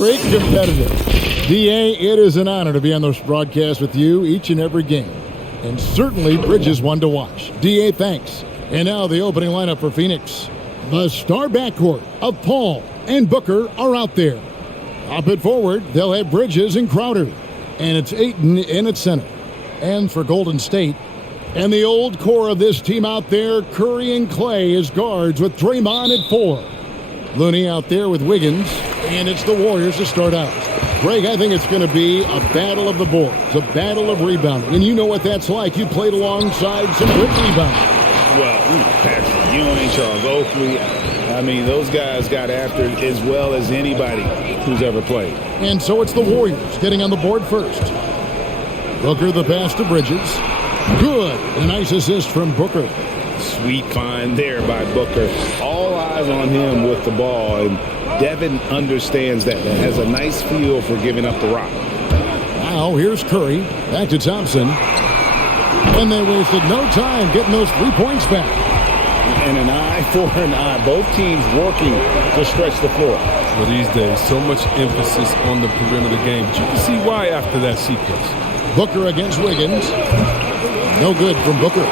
great competitive. D.A., it is an honor to be on this broadcast with you each and every game. And certainly Bridges one to watch. D.A., thanks. And now the opening lineup for Phoenix. The star backcourt of Paul and Booker are out there. Up it forward, they'll have Bridges and Crowder. And it's Ayton in at center. And for Golden State, and the old core of this team out there, Curry and Clay as guards with Draymond at 4. Looney out there with Wiggins, and it's the Warriors to start out. Greg, I think it's going to be a battle of the boards, a battle of rebounding. And you know what that's like. You played alongside some great rebounding. Well, Patrick Ewing, Charles Oakley, I mean, those guys got after it as well as anybody who's ever played. And so it's the Warriors getting on the board first. Booker the pass to Bridges. Good. A nice assist from Booker. Sweet find there by Booker. All eyes on him with the ball, and Devin understands that and has a nice feel for giving up the rock. Now here's Curry. Back to Thompson. And they wasted no time getting those 3 points back. And an eye for an eye. Both teams working to stretch the floor. Well, these days, so much emphasis on the perimeter game. But you can see why after that sequence. Booker against Wiggins. No good from Booker.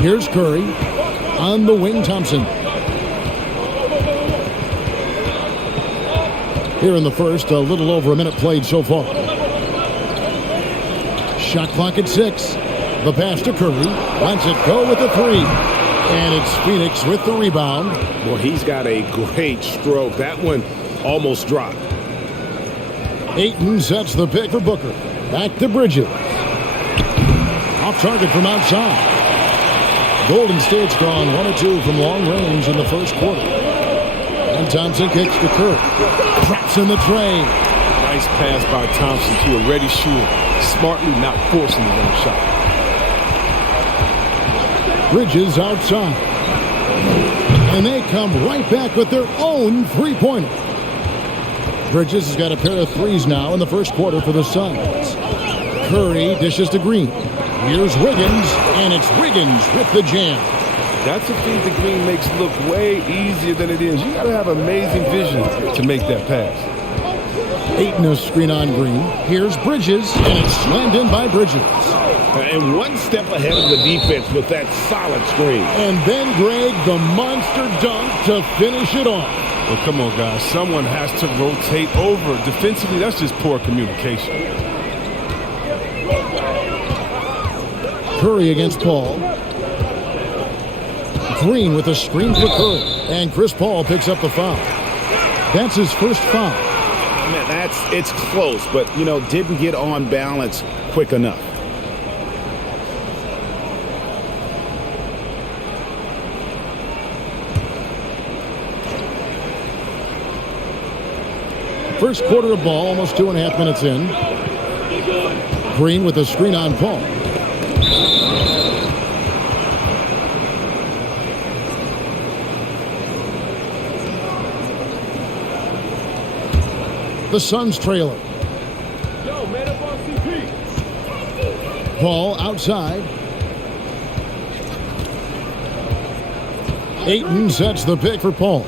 Here's Curry. On the wing, Thompson. Here in the first, a little over a minute played so far. Shot clock at 6. The pass to Curry. Lets it go with the 3. And it's Phoenix with the rebound. Well, he's got a great stroke. That one almost dropped. Ayton sets the pick for Booker. Back to Bridges. Off target from outside. Golden State's gone 1 or 2 from long range in the first quarter. And Thompson kicks to Curry. Drops in the tray. Nice pass by Thompson to a ready shooter. Smartly not forcing his own shot. Bridges outside. And they come right back with their own three-pointer. Bridges has got a pair of threes now in the first quarter for the Suns. Curry dishes to Green. Here's Wiggins, and it's Wiggins with the jam. That's a feed that Green makes look way easier than it is. You got to have amazing vision to make that pass. Ayton a screen on Green. Here's Bridges, and it's slammed in by Bridges. And one step ahead of the defense with that solid screen. And then, Greg, the monster dunk to finish it off. Well, come on, guys. Someone has to rotate over. Defensively, that's just poor communication. Curry against Paul. Green with a screen for Curry. And Chris Paul picks up the foul. That's his first foul. Man, it's close, but, didn't get on balance quick enough. First quarter of ball, almost 2.5 minutes in. Green with a screen on Paul. The Suns trailing. Paul outside. Ayton sets the pick for Paul.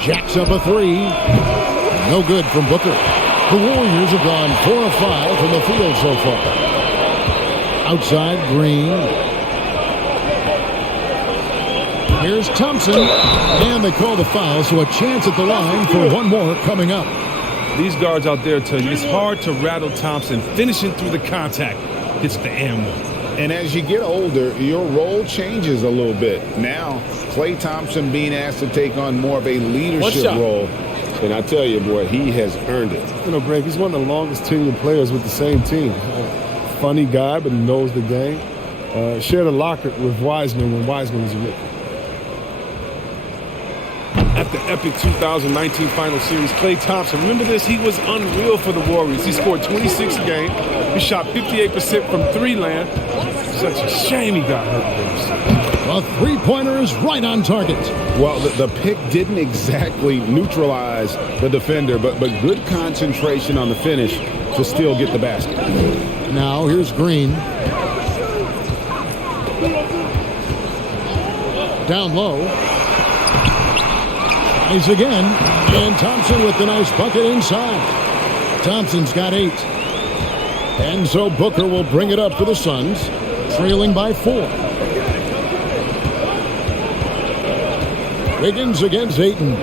Jacks up a 3. No good from Booker. The Warriors have gone 4 of 5 from the field so far. Outside, Green. Here's Thompson. And they call the foul, so a chance at the line for one more coming up. These guards out there tell you it's hard to rattle Thompson. Finishing through the contact gets the and one. And as you get older, your role changes a little bit. Now, Klay Thompson being asked to take on more of a leadership role. And I tell you, boy, he has earned it. Greg, he's one of the longest tenured players with the same team. Funny guy, but he knows the game. Shared a locker with Wiseman when Wiseman was a rookie. At the epic 2019 Final Series, Klay Thompson, remember this, he was unreal for the Warriors. He scored 26 a game. He shot 58% from three-land. Such a shame he got hurt. A three-pointer is right on target. Well, the pick didn't exactly neutralize the defender, but good concentration on the finish to still get the basket. Now here's Green. Down low. Tries again. And Thompson with the nice bucket inside. Thompson's got 8. And so Booker will bring it up for the Suns, trailing by 4. Wiggins against Ayton.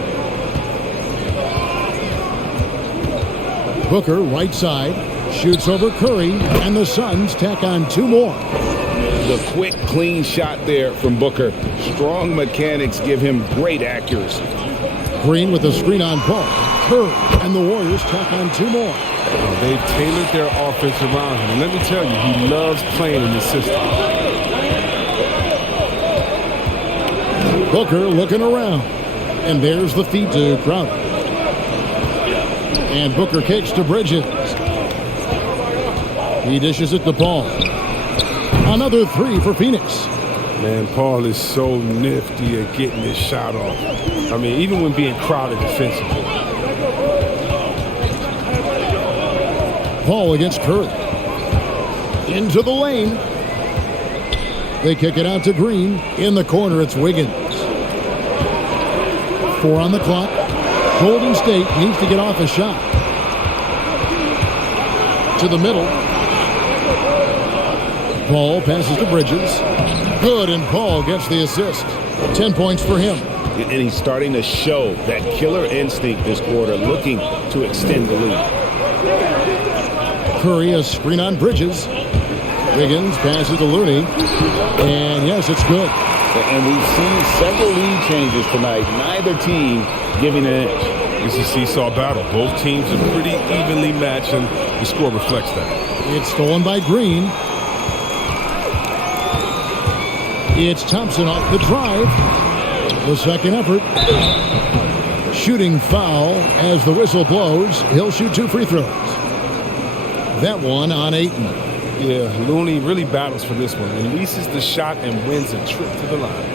Booker right side. Shoots over Curry. And the Suns tack on 2 more. The quick, clean shot there from Booker. Strong mechanics give him great accuracy. Green with a screen on Paul. Curry and the Warriors tack on 2 more. They've tailored their offense around him. And let me tell you, he loves playing in this system. Booker looking around. And there's the feed to Crowder. And Booker kicks to Bridges. He dishes it to Paul. Another 3 for Phoenix. Man, Paul is so nifty at getting this shot off. I mean, even when being crowded defensively. Paul against Curry. Into the lane. They kick it out to Green. In the corner, it's Wiggins. 4 on the clock. Golden State needs to get off a shot. To the middle. Paul passes to Bridges. Good, and Paul gets the assist. 10 points for him. And he's starting to show that killer instinct this quarter, looking to extend the lead. Curry, a screen on Bridges. Wiggins passes to Looney. And yes, it's good. And we've seen several lead changes tonight. Neither team giving an inch. It's a seesaw battle. Both teams are pretty evenly matched, and the score reflects that. It's stolen by Green. It's Thompson off the drive. The second effort. Shooting foul as the whistle blows. He'll shoot 2 free throws. That one on Ayton. Yeah, Looney really battles for this one. Releases the shot and wins a trip to the line.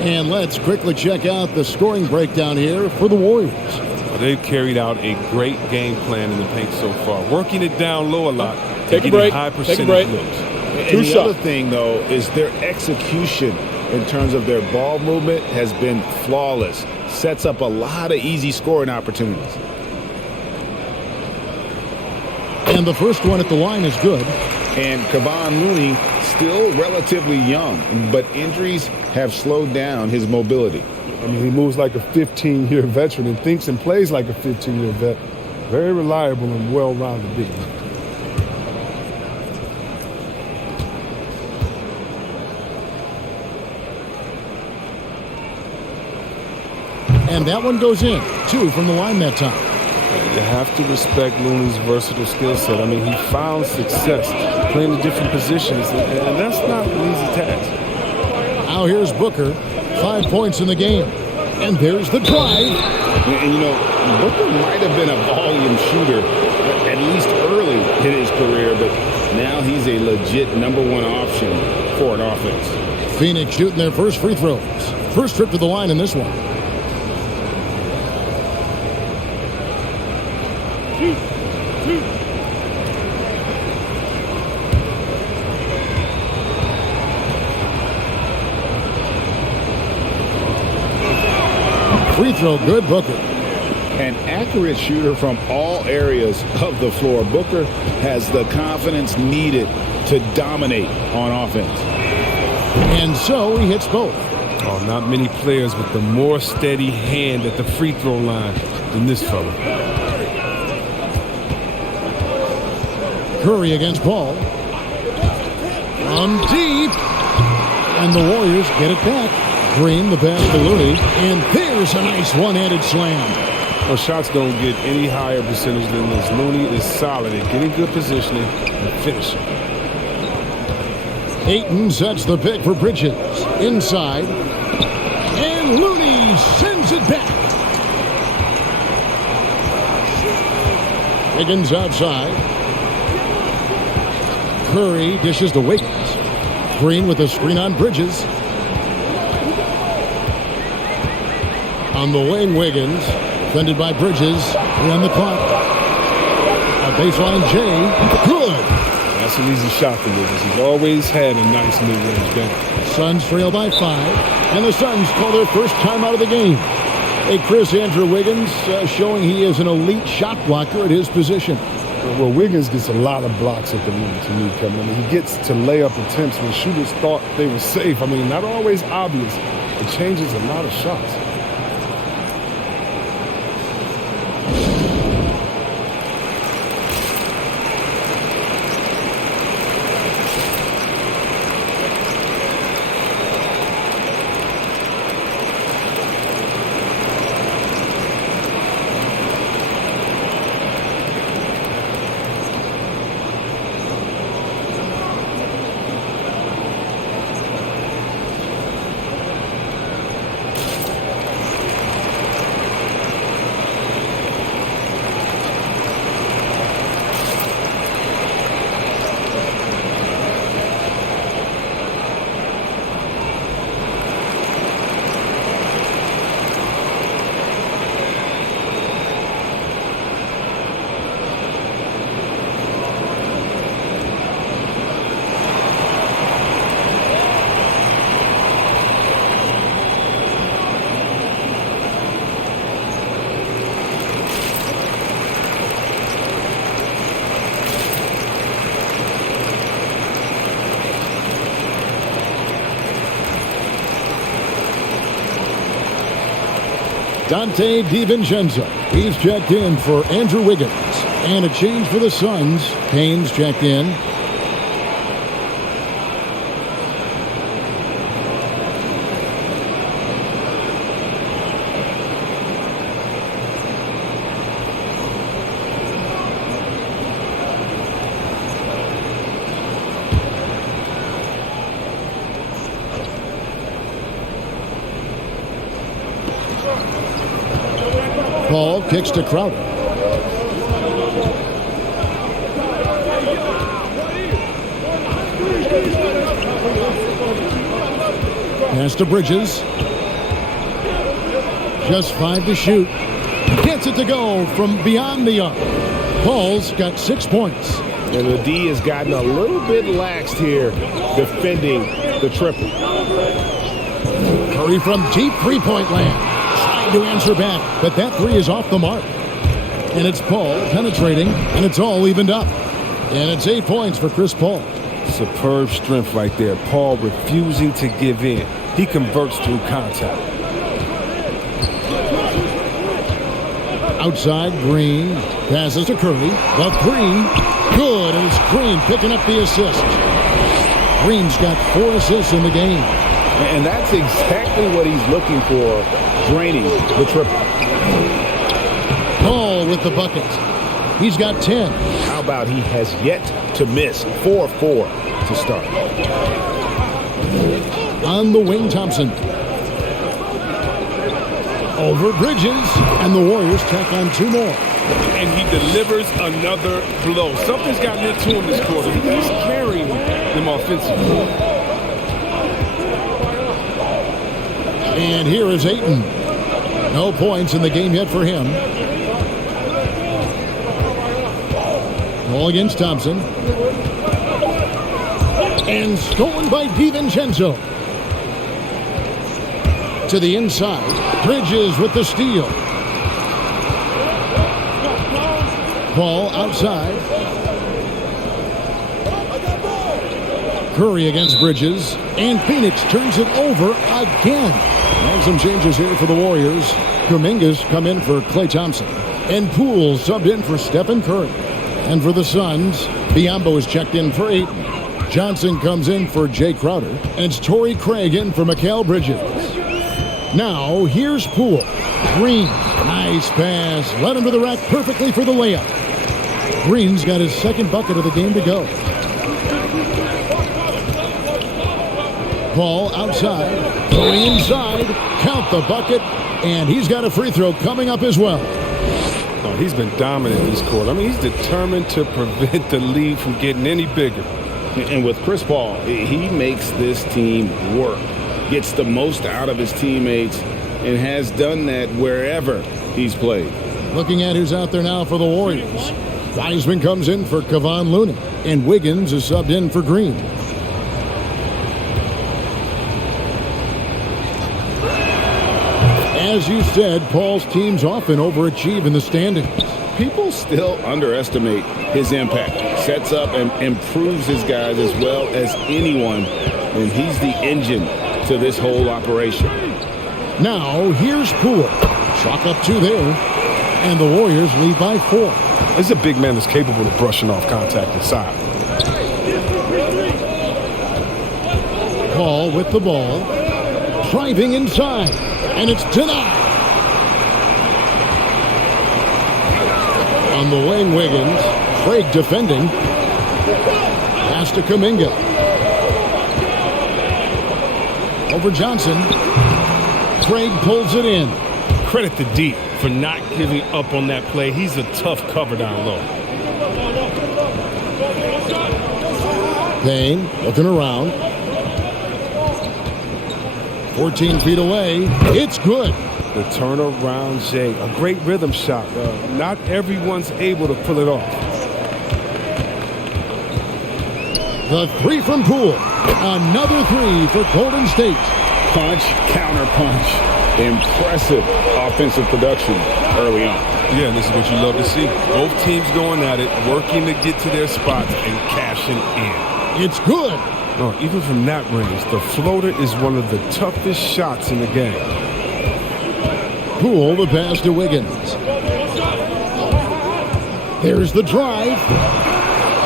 And let's quickly check out the scoring breakdown here for the Warriors. Well, they've carried out a great game plan in the paint so far. Working it down low a lot. Take a break. High Take a percentage break. looks. And the other thing, though, is their execution in terms of their ball movement has been flawless. Sets up a lot of easy scoring opportunities. And the first one at the line is good. And Kevon Looney, still relatively young, but injuries have slowed down his mobility. I mean, he moves like a 15-year veteran and thinks and plays like a 15-year vet. Very reliable and well-rounded big man. And that one goes in. 2 from the line that time. You have to respect Looney's versatile skill set. I mean, he found success playing the different positions, and that's not an easy task. Now here's Booker. 5 points in the game. And there's the drive. And you know, Booker might have been a volume shooter, at least early in his career, but now he's a legit #1 option for an offense. Phoenix shooting their first free throws. First trip to the line in this one. Free throw good, Booker. An accurate shooter from all areas of the floor. Booker has the confidence needed to dominate on offense. And so he hits both. Oh, not many players with the more steady hand at the free throw line than this fella. Curry against Paul. From deep. And the Warriors get it back. Green, the pass to Looney. And there's a nice one-handed slam. Well, shots don't get any higher percentage than this. Looney is solid at getting good positioning and finishing. Ayton sets the pick for Bridges. Inside. And Looney sends it back. Wiggins outside. Curry dishes to Wiggins. Green with a screen on Bridges. On the wing, Wiggins. Defended by Bridges. 3 on the clock. A baseline J. Good. That's an easy shot for Wiggins. He's always had a nice mid-range game. Suns trail by 5. And the Suns call their first time out of the game. Andrew Wiggins showing he is an elite shot blocker at his position. Well, Wiggins gets a lot of blocks at the rim to me, Kevin. I mean, he gets to layup attempts when shooters thought they were safe. I mean, not always obvious. It changes a lot of shots. Dante DiVincenzo. He's checked in for Andrew Wiggins. And a change for the Suns. Payne's checked in. Paul kicks to Crowder. Pass to Bridges. Just 5 to shoot. Gets it to go from beyond the arc. Paul's got 6 points. And the D has gotten a little bit laxed here defending the triple. Curry from deep three-point land. Trying to answer back, but that three is off the mark. And it's Paul penetrating, and it's all evened up. And it's 8 points for Chris Paul. Superb strength right there. Paul refusing to give in. He converts through contact. Outside, Green passes to Curry. The three, good, and it's Green picking up the assist. Green's got 4 assists in the game. And that's exactly what he's looking for, draining the triple. Paul with the bucket. He's got 10. How about he has yet to miss 4-4 to start. On the wing, Thompson. Over Bridges, and the Warriors tack on 2 more. And he delivers another blow. Something's gotten into him this quarter. He's carrying them offensively. And here is Ayton. No points in the game yet for him. Ball against Thompson. And stolen by DiVincenzo. To the inside. Bridges with the steal. Ball outside. Curry against Bridges. And Phoenix turns it over again. And some changes here for the Warriors. Kuminga's come in for Klay Thompson. And Poole subbed in for Stephen Curry. And for the Suns, Biyombo is checked in for Ayton. Johnson comes in for Jay Crowder. And it's Torrey Craig in for Mikal Bridges. Now, here's Poole. Green, nice pass. Led him to the rack perfectly for the layup. Green's got his second bucket of the game to go. Ball outside, going inside, count the bucket, and he's got a free throw coming up as well. Oh, he's been dominant this quarter. I mean, he's determined to prevent the lead from getting any bigger. And with Chris Paul, he makes this team work, gets the most out of his teammates, and has done that wherever he's played. Looking at who's out there now for the Warriors. Wiseman comes in for Kevon Looney, and Wiggins is subbed in for Green. As you said, Paul's teams often overachieve in the standings. People still underestimate his impact. Sets up and improves his guys as well as anyone, and he's the engine to this whole operation. Now, here's Poole. Chalk up 2 there, and the Warriors lead by 4. This is a big man that's capable of brushing off contact inside. Paul with the ball, driving inside, and it's denied. On the wing, Wiggins. Craig defending. Pass to Kuminga. Over Johnson. Craig pulls it in. Credit to D for not giving up on that play. He's a tough cover down low. Payne looking around. 14 feet away. It's good. The turnaround Jay. A great rhythm shot. Not everyone's able to pull it off. The 3 from Poole. Another 3 for Golden State. Punch, counter punch. Impressive offensive production early on. Yeah, this is what you love to see. Both teams going at it, working to get to their spots and cashing in. It's good. Oh, even from that range, the floater is one of the toughest shots in the game. Poole the pass to Wiggins. There's the drive.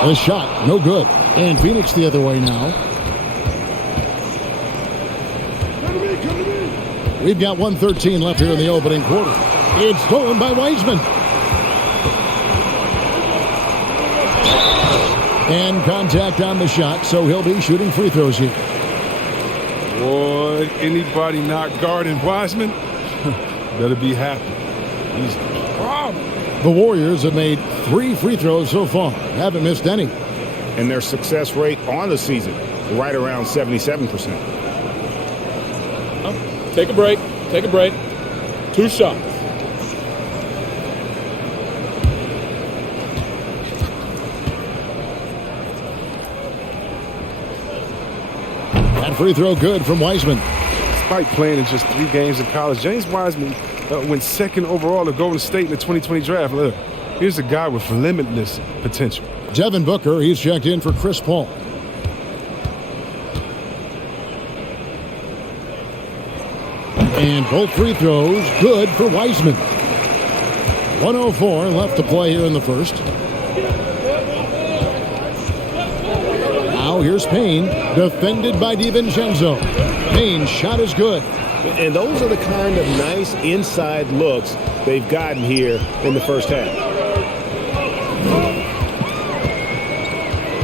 The shot, no good. And Phoenix the other way now. We've got 1:13 left here in the opening quarter. It's stolen by Wiseman. And contact on the shot, so he'll be shooting free throws here. Boy, anybody not guarding Wiseman better be happy. He's a problem. The Warriors have made 3 free throws so far. Haven't missed any. And their success rate on the season, right around 77%. Take a break. Take a break. 2 shots. That free throw good from Wiseman. Despite playing in just 3 games in college, James Wiseman went 2nd overall to Golden State in the 2020 draft. Look, here's a guy with limitless potential. Devin Booker, he's checked in for Chris Paul. And both free throws good for Wiseman. 1:04 left to play here in the first. Now here's Payne, defended by DiVincenzo. Payne's shot is good. And those are the kind of nice inside looks they've gotten here in the first half.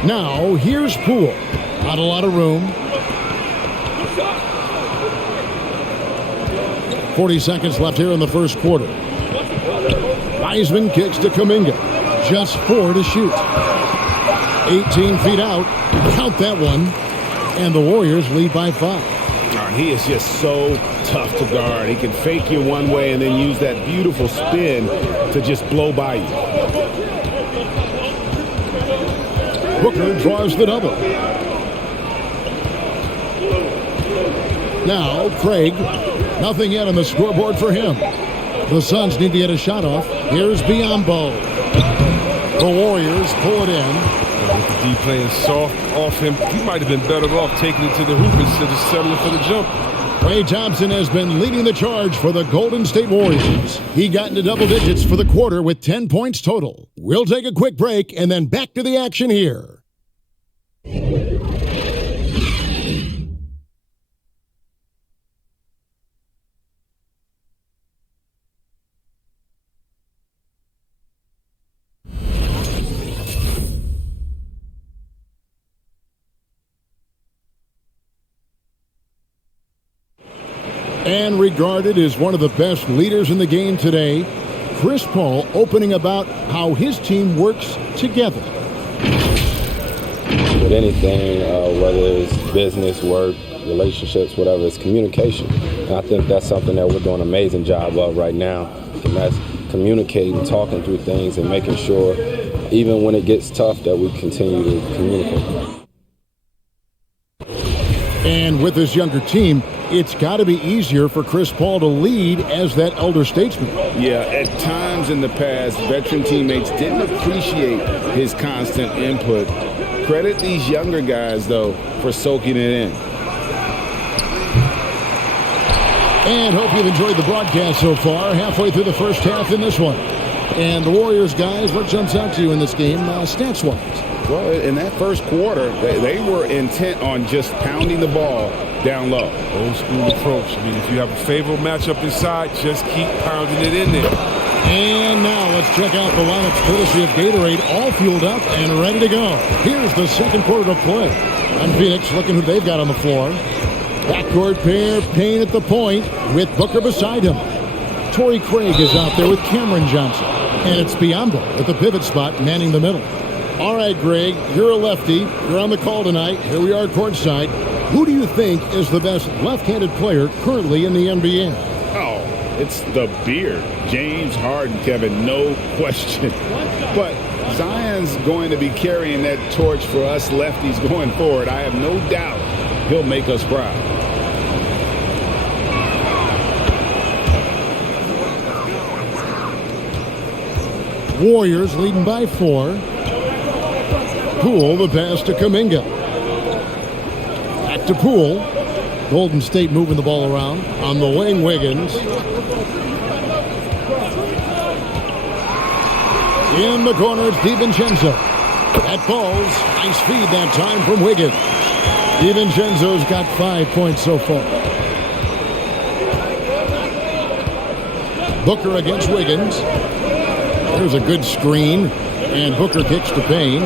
Now here's Poole. Not a lot of room. 40 seconds left here in the first quarter. Wiseman kicks to Kuminga. Just 4 to shoot. 18 feet out. Count that one. And the Warriors lead by 5. He is just so tough to guard. He can fake you one way and then use that beautiful spin to just blow by you. Booker draws the double. Now Craig. Nothing yet on the scoreboard for him. The Suns need to get a shot off. Here's Biyombo. The Warriors pull it in. With the D playing soft off him, he might have been better off taking it to the hoop instead of settling for the jump. Klay Thompson has been leading the charge for the Golden State Warriors. He got into double digits for the quarter with 10 points total. We'll take a quick break and then back to the action here. And regarded as one of the best leaders in the game today, Chris Paul opening about how his team works together. With anything, whether it's business, work, relationships, whatever, it's communication. And I think that's something that we're doing an amazing job of right now. And that's communicating, talking through things, and making sure, even when it gets tough, that we continue to communicate. And with this younger team, it's got to be easier for Chris Paul to lead as that elder statesman. Yeah, at times in the past, veteran teammates didn't appreciate his constant input. Credit these younger guys, though, for soaking it in. And hope you've enjoyed the broadcast so far. Halfway through the first half in this one. And the Warriors, guys, what jumps out to you in this game, stats-wise? Well, in that first quarter, they were intent on just pounding the ball down low. Old school approach. I mean, if you have a favorable matchup inside, just keep pounding it in there. And now let's check out the lineups courtesy of Gatorade, all fueled up and ready to go. Here's the second quarter to play. And Phoenix looking who they've got on the floor. Backcourt pair, Payne at the point with Booker beside him. Torrey Craig is out there with Cameron Johnson. And it's Biyombo at the pivot spot, manning the middle. All right, Greg, you're a lefty. You're on the call tonight. Here we are courtside. Who do you think is the best left-handed player currently in the NBA? Oh, it's the beard. James Harden, Kevin, no question. But Zion's going to be carrying that torch for us lefties going forward. I have no doubt he'll make us proud. Warriors leading by 4. Poole, the pass to Kuminga. Back to Poole. Golden State moving the ball around. On the wing, Wiggins. In the corner, it's DiVincenzo. That falls. Nice feed that time from Wiggins. DiVincenzo's got 5 points so far. Booker against Wiggins. There's a good screen. And Booker kicks to Payne.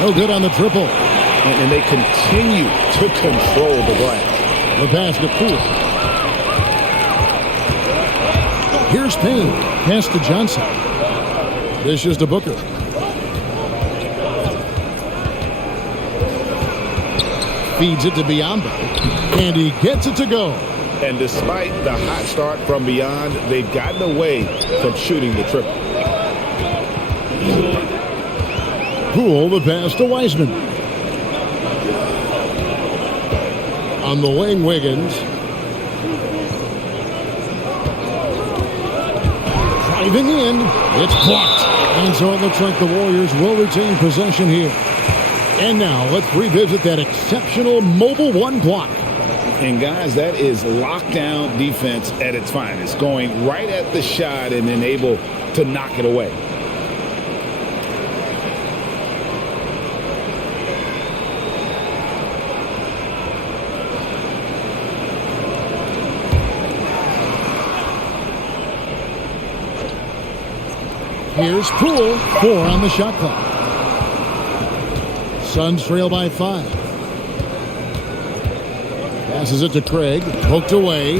No good on the triple. And they continue to control the glass. The pass to Poole. Here's Payne. Pass to Johnson. Dishes to Booker. Feeds it to Biyombo. And he gets it to go. And despite the hot start from beyond, they've gotten away from shooting the triple. Poole, the pass to Wiseman. On the wing, Wiggins. Driving in. It's blocked. And so it looks like the Warriors will retain possession here. And now let's revisit that exceptional mobile one block. And guys, that is lockdown defense at its finest. Going right at the shot and then able to knock it away. Here's Poole, 4 on the shot clock. Suns trail by 5. Passes it to Craig, poked away.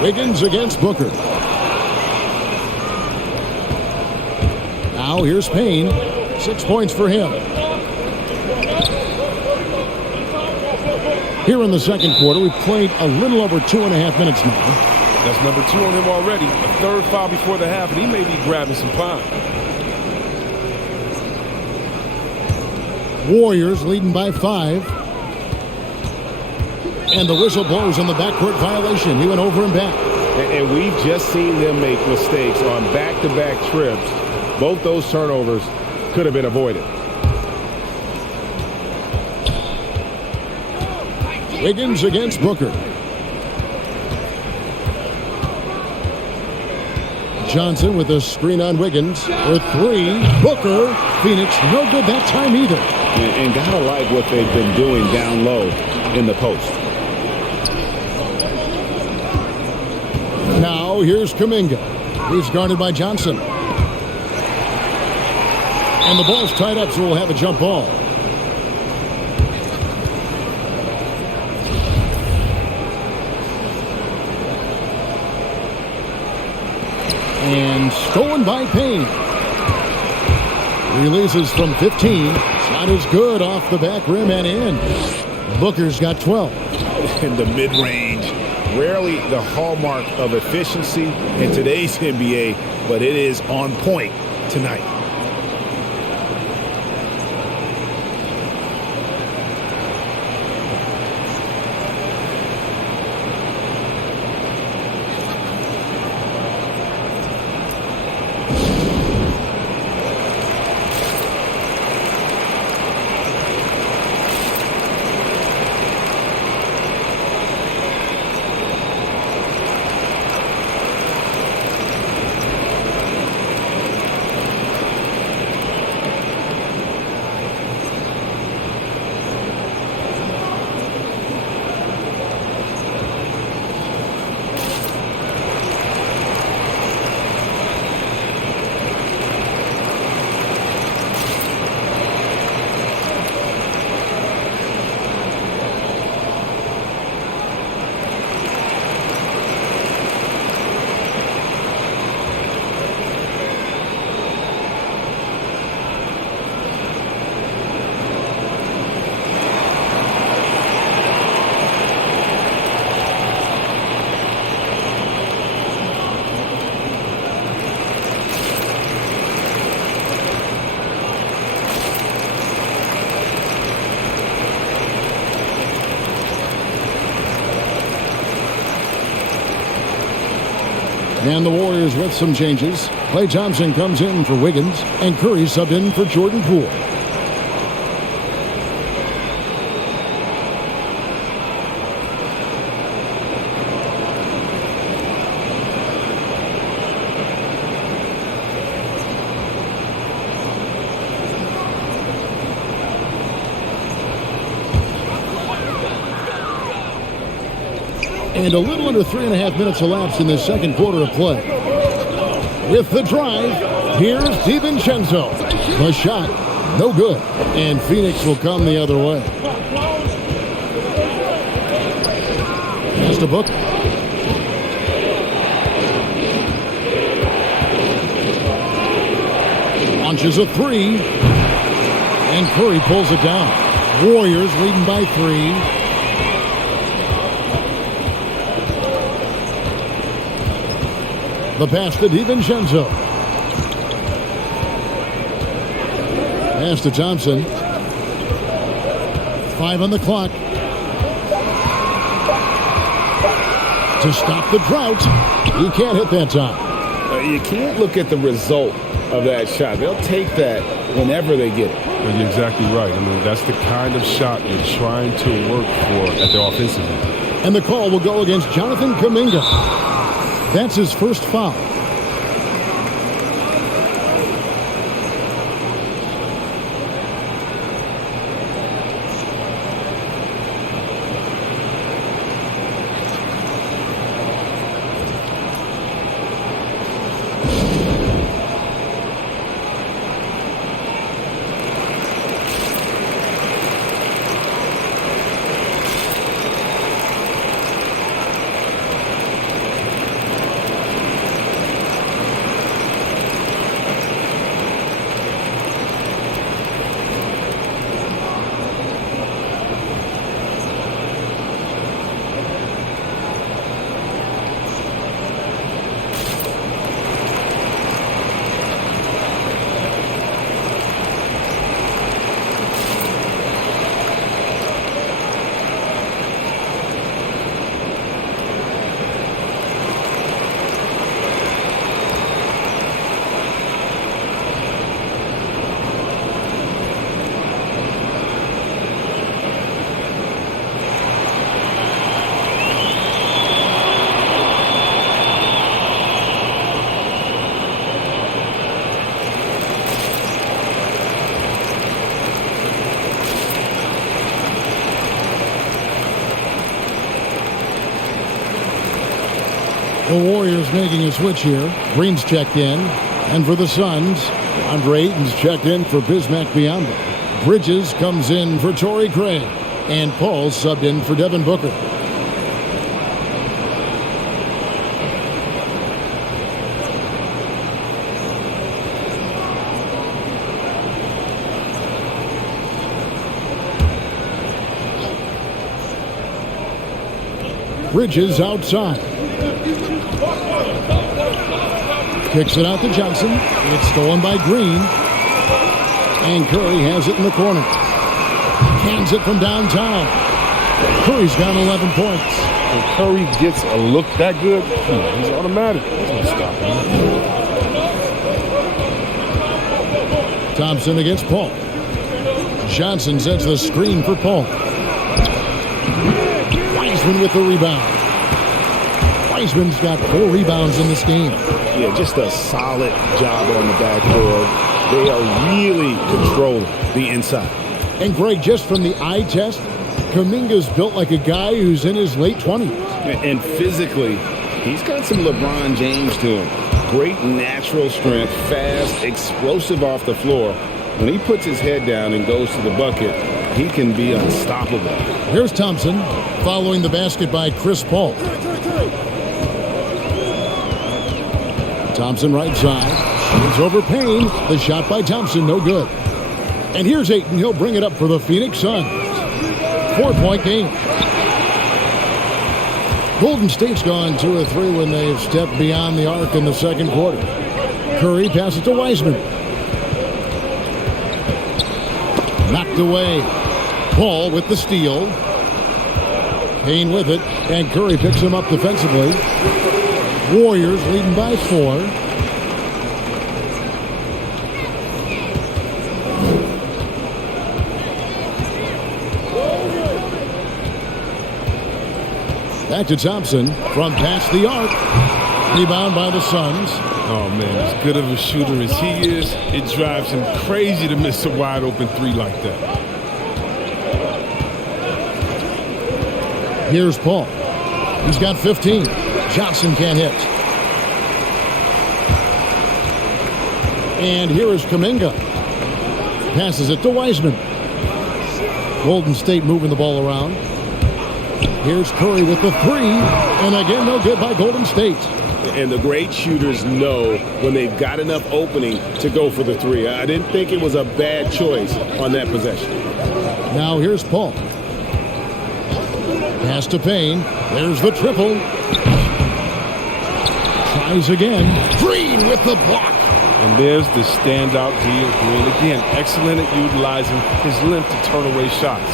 Wiggins against Booker. Now here's Payne, 6 points for him. Here in the second quarter, we've played a little over 2.5 minutes now. That's number 2 on him already. A third foul before the half, and he may be grabbing some time. Warriors leading by 5. And the whistle blows on the backcourt violation. He went over and back. And we've just seen them make mistakes on back-to-back trips. Both those turnovers could have been avoided. Wiggins against Booker. Johnson with a screen on Wiggins for 3. Booker. Phoenix no good that time either. And gotta like what they've been doing down low in the post. Now here's Kuminga. He's guarded by Johnson. And the ball's tied up, so we'll have a jump ball. And stolen by Payne. Releases from 15. Shot is good off the back rim and in. Booker's got 12. In the mid-range, rarely the hallmark of efficiency in today's NBA, but it is on point tonight. And the Warriors with some changes. Klay Thompson comes in for Wiggins, and Curry subbed in for Jordan Poole. And a little under 3.5 minutes elapsed in the second quarter of play. With the drive, here's DiVincenzo. The shot, no good. And Phoenix will come the other way. Pass to Booker. Launches a three. And Curry pulls it down. Warriors leading by 3. The pass to DiVincenzo. Pass to Thompson. 5 on the clock. To stop the drought. He can't hit that time. You can't look at the result of that shot. They'll take that whenever they get it. And you're exactly right. I mean, that's the kind of shot you're trying to work for at the offensive end. And the call will go against Jonathan Kuminga. That's his first foul. The Warriors making a switch here. Green's checked in. And for the Suns, Andre Ayton's checked in for Bismack Biyombo. Bridges comes in for Torrey Craig. And Paul subbed in for Devin Booker. Bridges outside. Kicks it out to Johnson. It's stolen by Green. And Curry has it in the corner. Cans it from downtown. Curry's got 11 points. When Curry gets a look that good, he's automatic. He's going to stop him. Thompson against Paul. Johnson sets the screen for Paul. Wiseman with the rebound. Wiseman's got 4 rebounds in this game. Yeah, just a solid job on the backboard. They are really controlling the inside. And Greg, just from the eye test, Kuminga's built like a guy who's in his late 20s. And physically, he's got some LeBron James to him. Great natural strength, fast, explosive off the floor. When he puts his head down and goes to the bucket, he can be unstoppable. Here's Thompson following the basket by Chris Paul. Thompson right side. It's over Payne. The shot by Thompson, no good. And here's Ayton. He'll bring it up for the Phoenix Suns. 4-point game. Golden State's gone 2 of 3 when they've stepped beyond the arc in the second quarter. Curry passes to Wiseman. Knocked away. Paul with the steal. Payne with it. And Curry picks him up defensively. Warriors leading by 4. Back to Thompson from past the arc. Rebound by the Suns. Oh, man, as good of a shooter as he is, it drives him crazy to miss a wide-open 3 like that. Here's Paul. He's got 15. Johnson can't hit. And here is Kuminga. Passes it to Wiseman. Golden State moving the ball around. Here's Curry with the 3. And again, no good by Golden State. And the great shooters know when they've got enough opening to go for the 3. I didn't think it was a bad choice on that possession. Now here's Paul. Pass to Payne. There's the triple. Tries again. Green with the block. And there's the standout D of Green. Again, excellent at utilizing his length to turn away shots.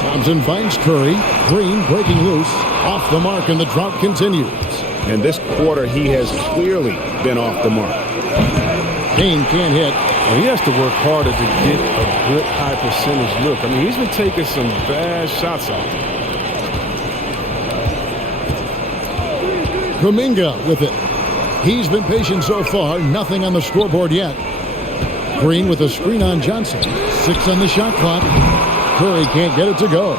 Thompson finds Curry. Green breaking loose. Off the mark, and the drought continues. And this quarter, he has clearly been off the mark. Payne can't hit. Well, he has to work harder to get a good high percentage look. I mean, he's been taking some bad shots out there. Kuminga with it. He's been patient so far. Nothing on the scoreboard yet. Green with a screen on Johnson. 6 on the shot clock. Curry can't get it to go.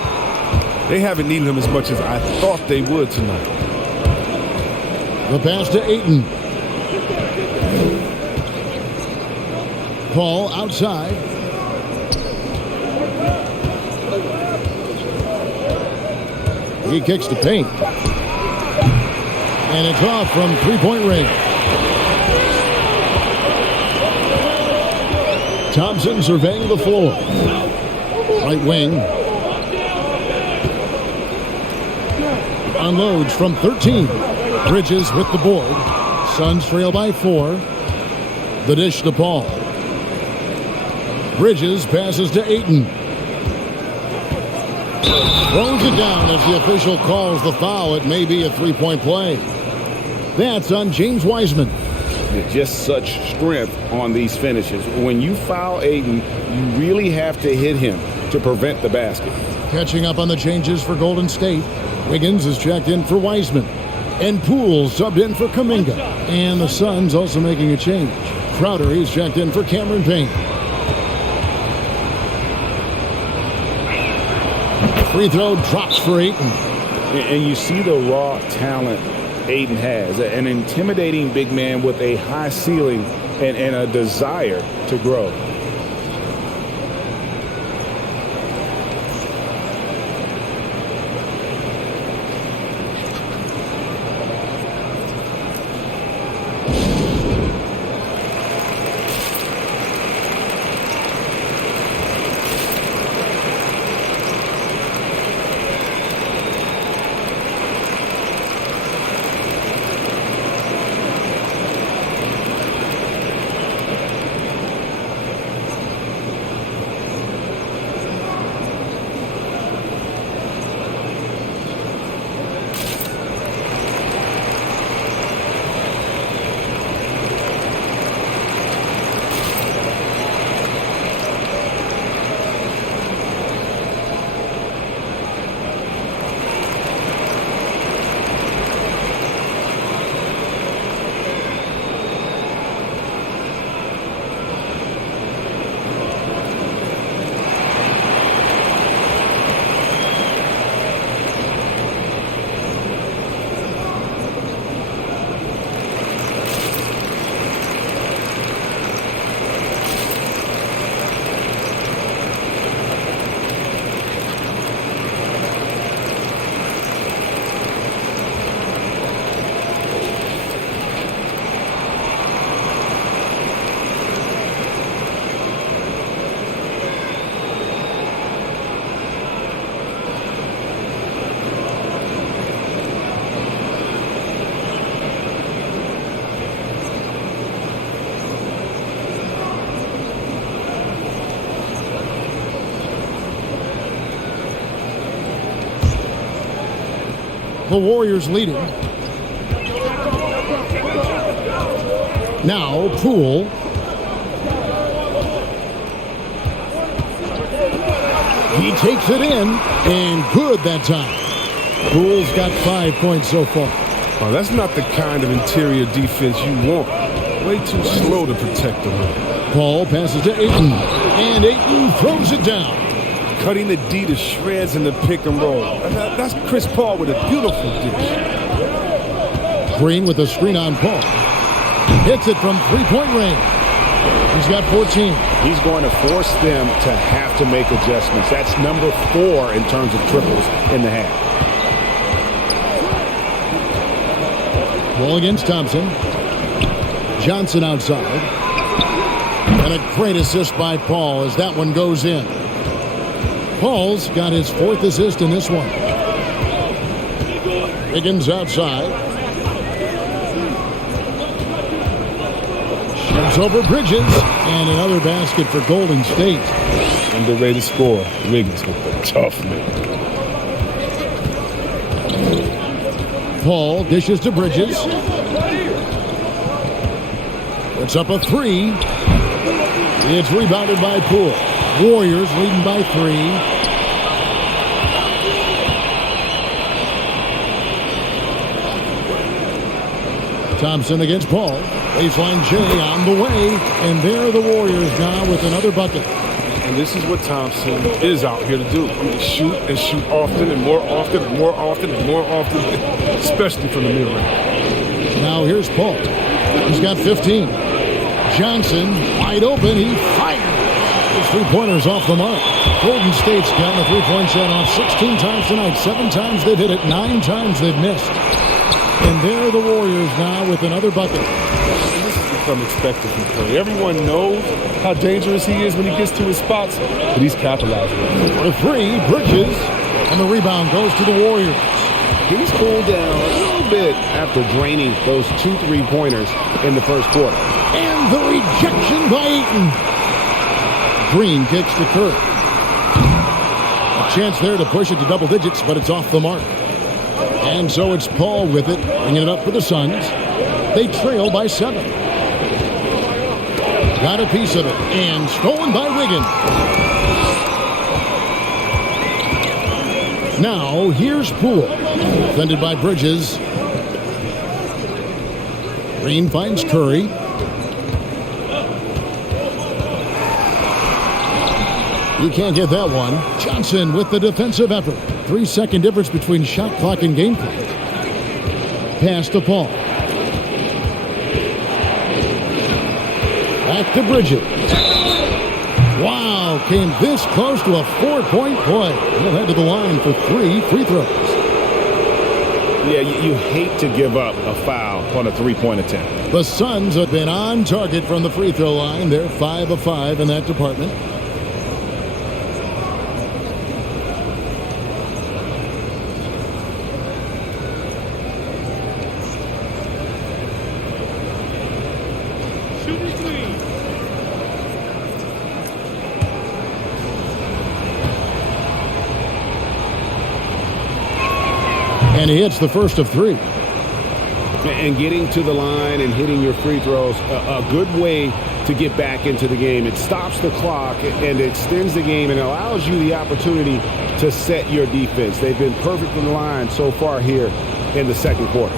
They haven't needed him as much as I thought they would tonight. The pass to Ayton. Paul outside. He kicks to Payne. And it's off from three-point range. Thompson surveying the floor. Right wing. Unloads from 13. Bridges with the board. Suns trail by 4. The dish to Paul. Bridges passes to Ayton. Throws it down as the official calls the foul. It may be a three-point play. That's on James Wiseman. Just such strength on these finishes. When you foul Ayton, you really have to hit him to prevent the basket. Catching up on the changes for Golden State. Wiggins is checked in for Wiseman. And Poole subbed in for Kuminga. And the Suns also making a change. Crowder is checked in for Cameron Payne. Free throw drops for Ayton. And you see the raw talent Ayton has. An intimidating big man with a high ceiling and a desire to grow. The Warriors leading Now Poole. He takes it in, and good that time. Poole's got 5 points so far. Oh, that's not the kind of interior defense you want. Way too slow to protect the rim. Paul passes to Ayton, and Ayton throws it down. Cutting the D to shreds in the pick and roll. That's Chris Paul with a beautiful dish. Green with a screen on Paul. Hits it from three-point range. He's got 14. He's going to force them to have to make adjustments. That's number 4 in terms of triples in the half. Ball against Thompson. Johnson outside. And a great assist by Paul as that one goes in. Paul's got his 4th assist in this one. Higgins outside. Shoots over Bridges. And another basket for Golden State. Underrated scorer. Wiggins with the toughness. Paul dishes to Bridges. Puts up a 3. It's rebounded by Poole. Warriors leading by 3. Thompson against Paul. Baseline J on the way. And there are the Warriors now with another bucket. And this is what Thompson is out here to do. Shoot and shoot often and more often and more often and more often, especially from the mid-range. Now here's Paul. He's got 15. Johnson wide open. He fires. His three-pointers off the mark. Golden State's gotten a three-point shot off 16 times tonight. 7 times they've hit it. 9 times they've missed. And there are the Warriors now with another bucket. This has become expected from Curry. Everyone knows how dangerous he is when he gets to his spots, but he's capitalizing. For 3, Bridges. And the rebound goes to the Warriors. He's cooled down a little bit after draining those 2 3-pointers in the first quarter. And the rejection by Ayton. Green kicks to Curry. A chance there to push it to double digits, but it's off the mark. And so it's Paul with it, bringing it up for the Suns. They trail by 7. Got a piece of it, and stolen by Wiggins. Now, here's Poole. Defended by Bridges. Green finds Curry. You can't get that one. Johnson with the defensive effort. 3-second difference between shot clock and game clock. Pass to Paul. Back to Bridges. Wow, came this close to a 4-point play. He'll head to the line for 3 free throws. Yeah, you hate to give up a foul on a 3-point attempt. The Suns have been on target from the free throw line. They're 5 of 5 in that department. And he hits the first of 3. And getting to the line and hitting your free throws, a good way to get back into the game. It stops the clock and extends the game and allows you the opportunity to set your defense. They've been perfect from the line so far here in the second quarter.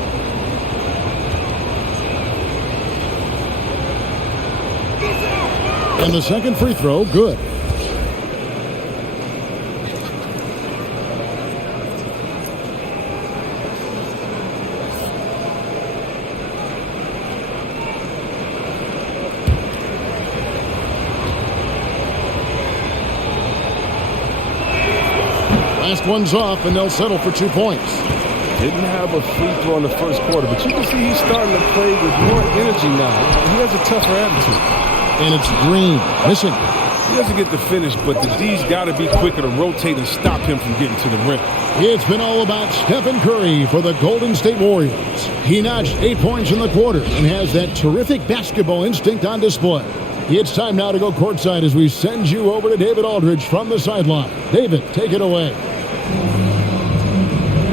And the second free throw, good. Last one's off, and they'll settle for 2 points. Didn't have a free throw in the first quarter, but you can see he's starting to play with more energy now. He has a tougher attitude. And it's Green, missing. He doesn't get the finish, but the D's got to be quicker to rotate and stop him from getting to the rim. It's been all about Stephen Curry for the Golden State Warriors. He notched 8 points in the quarter and has that terrific basketball instinct on display. It's time now to go courtside as we send you over to David Aldridge from the sideline. David, take it away.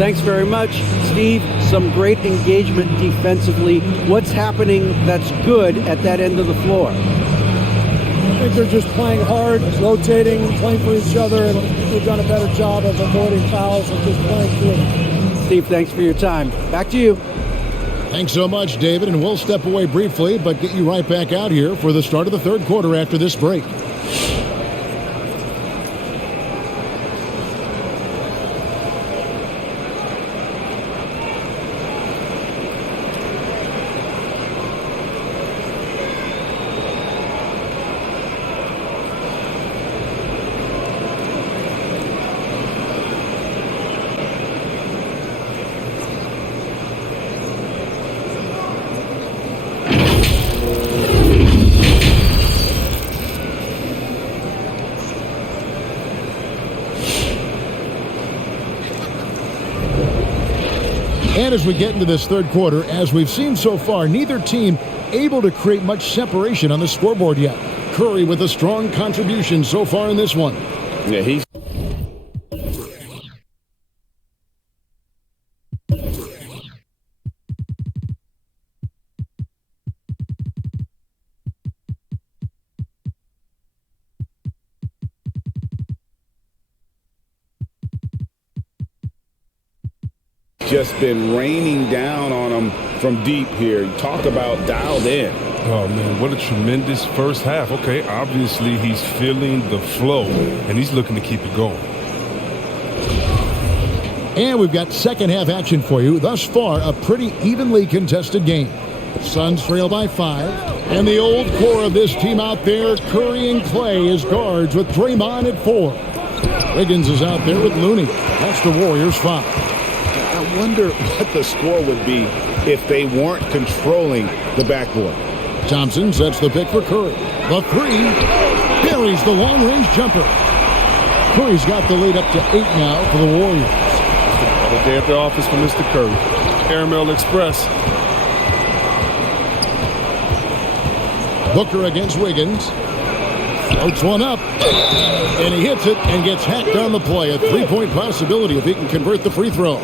Thanks very much, Steve. Some great engagement defensively. What's happening that's good at that end of the floor? I think they're just playing hard, rotating, playing for each other, and they've done a better job of avoiding fouls and just playing through them. Steve, thanks for your time. Back to you. Thanks so much, David, and we'll step away briefly, but get you right back out here for the start of the third quarter after this break. And as we get into this third quarter, as we've seen so far, neither team able to create much separation on the scoreboard yet. Curry with a strong contribution so far in this one. Yeah, he's just been raining down on them from deep here. You talk about dialed in. Oh, man, what a tremendous first half. Okay, obviously he's feeling the flow, and he's looking to keep it going. And we've got second half action for you. Thus far, a pretty evenly contested game. Suns trail by 5. And the old core of this team out there, Curry and Clay as guards with Draymond at 4. Wiggins is out there with Looney. That's the Warriors' 5. I wonder what the score would be if they weren't controlling the backboard. Thompson sets the pick for Curry. The 3 buries the long-range jumper. Curry's got the lead up to 8 now for the Warriors. Another day at the office for Mr. Curry. Caramel Express. Booker against Wiggins. Floats one up. And he hits it and gets hacked on the play. A 3-point possibility if he can convert the free throw.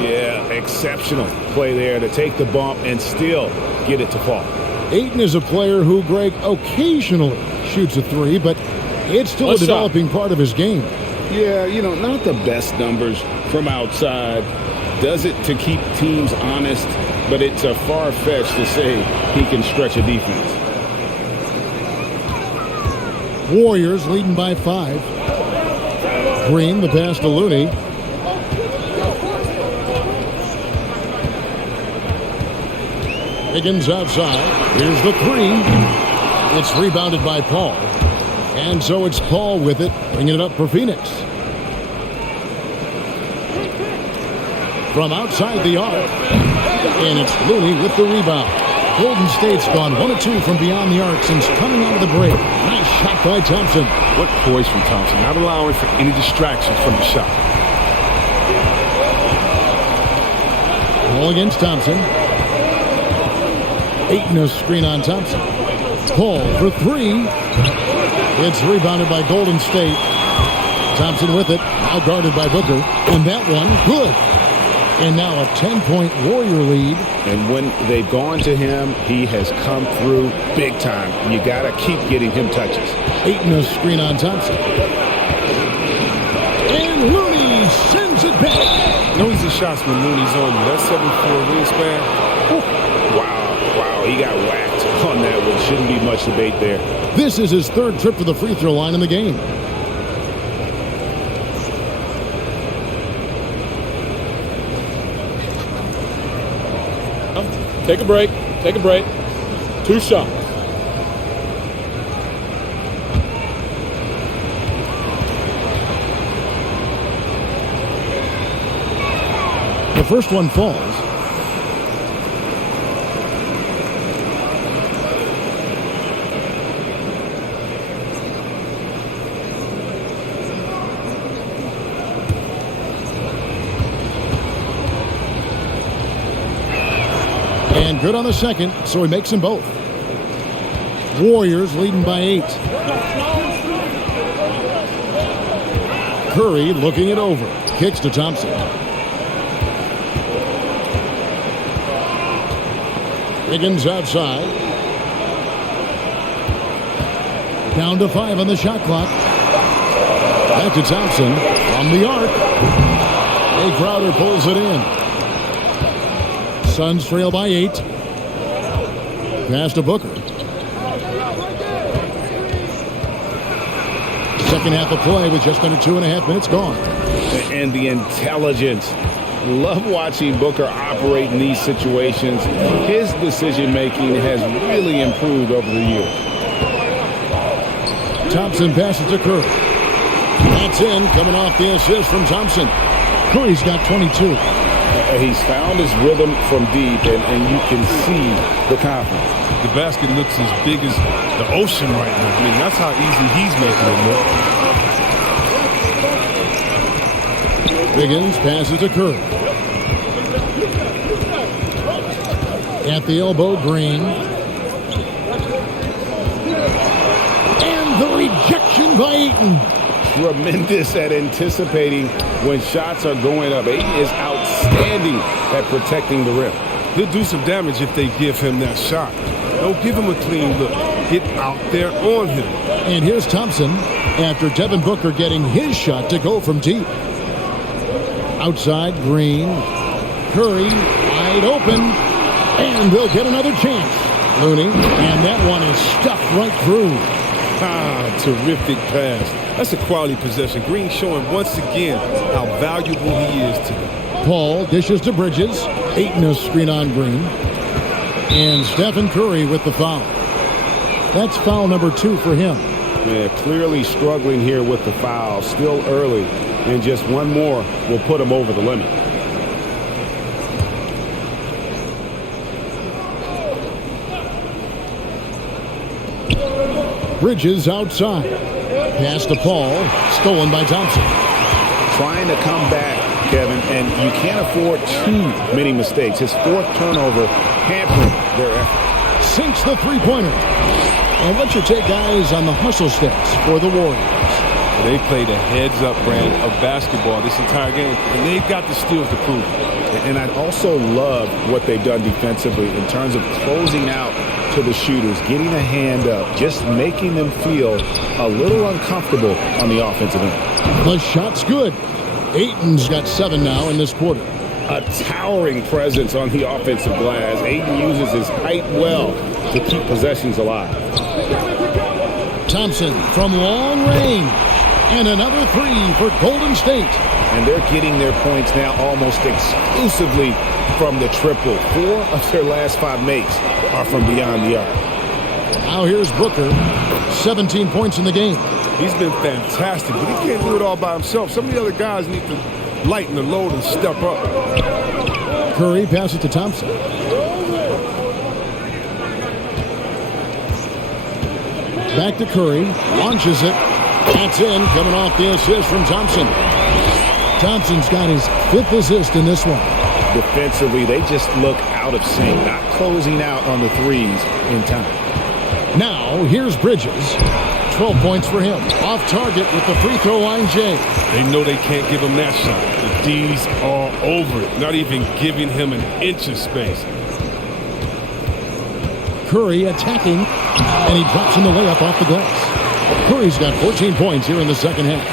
Yeah, exceptional play there to take the bump and still get it to fall. Ayton is a player who, Greg, occasionally shoots a 3, but it's still a developing part of his game. Yeah, you know, not the best numbers from outside. Does it to keep teams honest, but it's a far-fetched to say he can stretch a defense. Warriors leading by 5. Green, the pass to Looney. Wiggins outside. Here's the 3. It's rebounded by Paul. And so it's Paul with it, bringing it up for Phoenix. From outside the arc. And it's Looney with the rebound. Golden State's gone 1 of 2 from beyond the arc since coming out of the break. Nice shot by Thompson. What poise from Thompson, not allowing for any distractions from the shot. Paul against Thompson. Ayton a screen on Thompson. Paul for 3. It's rebounded by Golden State. Thompson with it, now guarded by Booker. And that one, good. And now a 10-point Warrior lead. And when they've gone to him, he has come through big time. You got to keep getting him touches. Ayton a screen on Thompson. And Looney sends it back. No easy shots when Looney's on you. That 7'4" wingspan. Wow, he got whacked on that one. Shouldn't be much debate there. This is his 3rd trip to the free throw line in the game. Take a break. Take a break. 2 shots. The first one falls. And good on the second, so he makes them both. Warriors leading by 8. Curry looking it over. Kicks to Thompson. Higgins outside. Down to 5 on the shot clock. Back to Thompson from the arc. Jay Crowder pulls it in. Suns trail by 8. Pass to Booker. Second half of play with just under 2.5 minutes gone. And the intelligence. Love watching Booker operate in these situations. His decision-making has really improved over the years. Thompson passes to Curry. That's in, coming off the assist from Thompson. Curry's got 22. He's found his rhythm from deep, and you can see the confidence. The basket looks as big as the ocean right now. I mean, that's how easy he's making it look. Higgins passes to Curry. At the elbow, Green. And the rejection by Ayton. Tremendous at anticipating when shots are going up. Ayton is outstanding at protecting the rim. He'll do some damage if they give him that shot. Don't give him a clean look. Get out there on him. And here's Thompson after Devin Booker getting his shot to go from deep. Outside, Green. Curry wide open. And they'll get another chance. Looney. And that one is stuffed right through. Terrific pass. That's a quality possession. Green showing once again how valuable he is to them. Paul dishes to Bridges. Ayton a screen on Green. And Stephen Curry with the foul. That's foul number 2 for him. Yeah, clearly struggling here with the foul. Still early. And just one more will put him over the limit. Bridges outside. Pass to Paul. Stolen by Thompson. Trying to come back, Kevin, and you can't afford too many mistakes. His 4th turnover hampering their effort. Sinks the three-pointer. And what's your take, guys, on the hustle steps for the Warriors? They played a heads-up brand of basketball this entire game, and they've got the steals to prove it. And I also love what they've done defensively in terms of closing out to the shooters, getting a hand up, just making them feel a little uncomfortable on the offensive end. The shot's good. Ayton's got 7 now in this quarter. A towering presence on the offensive glass. Ayton uses his height well to keep possessions alive. Thompson from long range. And another 3 for Golden State. And they're getting their points now almost exclusively from the triple. 4 of their last 5 makes are from beyond the arc. Now here's Booker. 17 points in the game. He's been fantastic, but he can't do it all by himself. Some of the other guys need to lighten the load and step up. Curry passes to Thompson. Back to Curry. Launches it. That's in. Coming off the assist from Thompson. Thompson's got his 5th assist in this one. Defensively, they just look out of sync, not closing out on the threes in time. Now, here's Bridges. 12 points for him. Off target with the free throw line, Jay. They know they can't give him that shot. The D's all over it, not even giving him an inch of space. Curry attacking, and he drops in the layup off the glass. Curry's got 14 points here in the second half.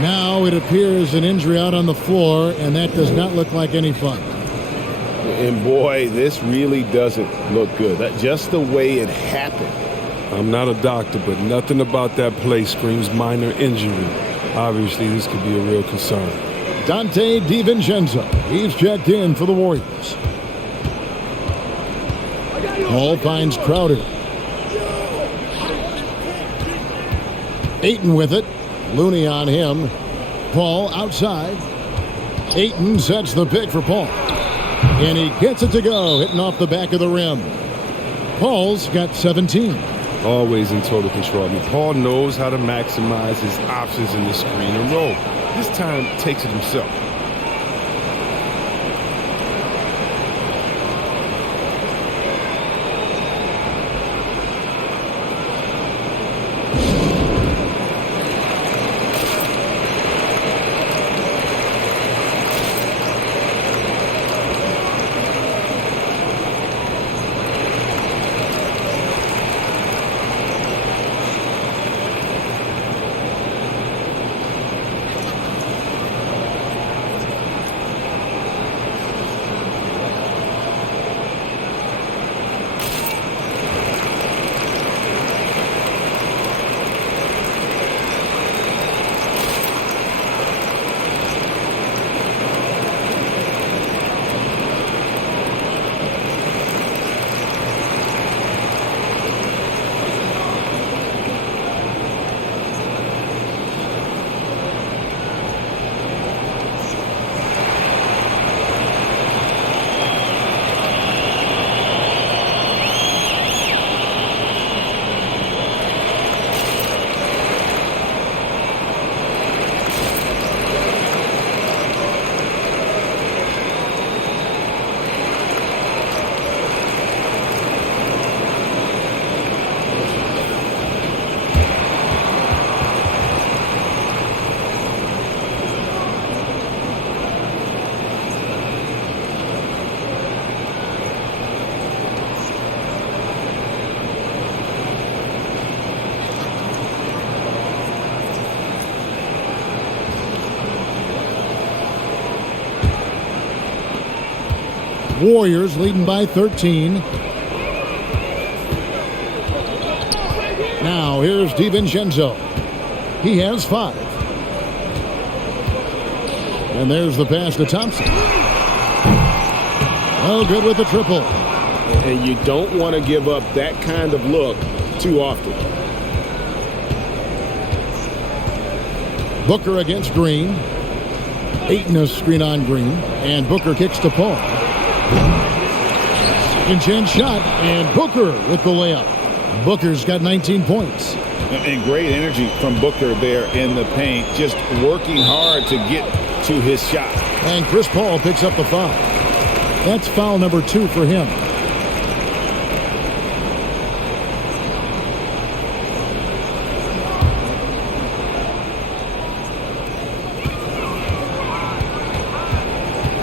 Now it appears an injury out on the floor, and that does not look like any fun. And boy, this really doesn't look good. Just the way it happened. I'm not a doctor, but nothing about that play screams minor injury. Obviously, this could be a real concern. Dante DiVincenzo, he's checked in for the Warriors. Paul finds Crowder. Ayton with it. Looney on him. Paul outside. Ayton sets the pick for Paul. And he gets it to go, hitting off the back of the rim. Paul's got 17. Always in total control. I mean, Paul knows how to maximize his options in the screen and roll. This time, takes it himself. Warriors leading by 13. Now here's DiVincenzo. He has 5. And there's the pass to Thompson. Oh, good with the triple. And you don't want to give up that kind of look too often. Booker against Green. Ayton a screen on Green. And Booker kicks to Paul. Second chance shot. And Booker with the layup. Booker's got 19 points. And great energy from Booker there in the paint. Just working hard to get to his shot. And Chris Paul picks up the foul. That's foul number 2 for him.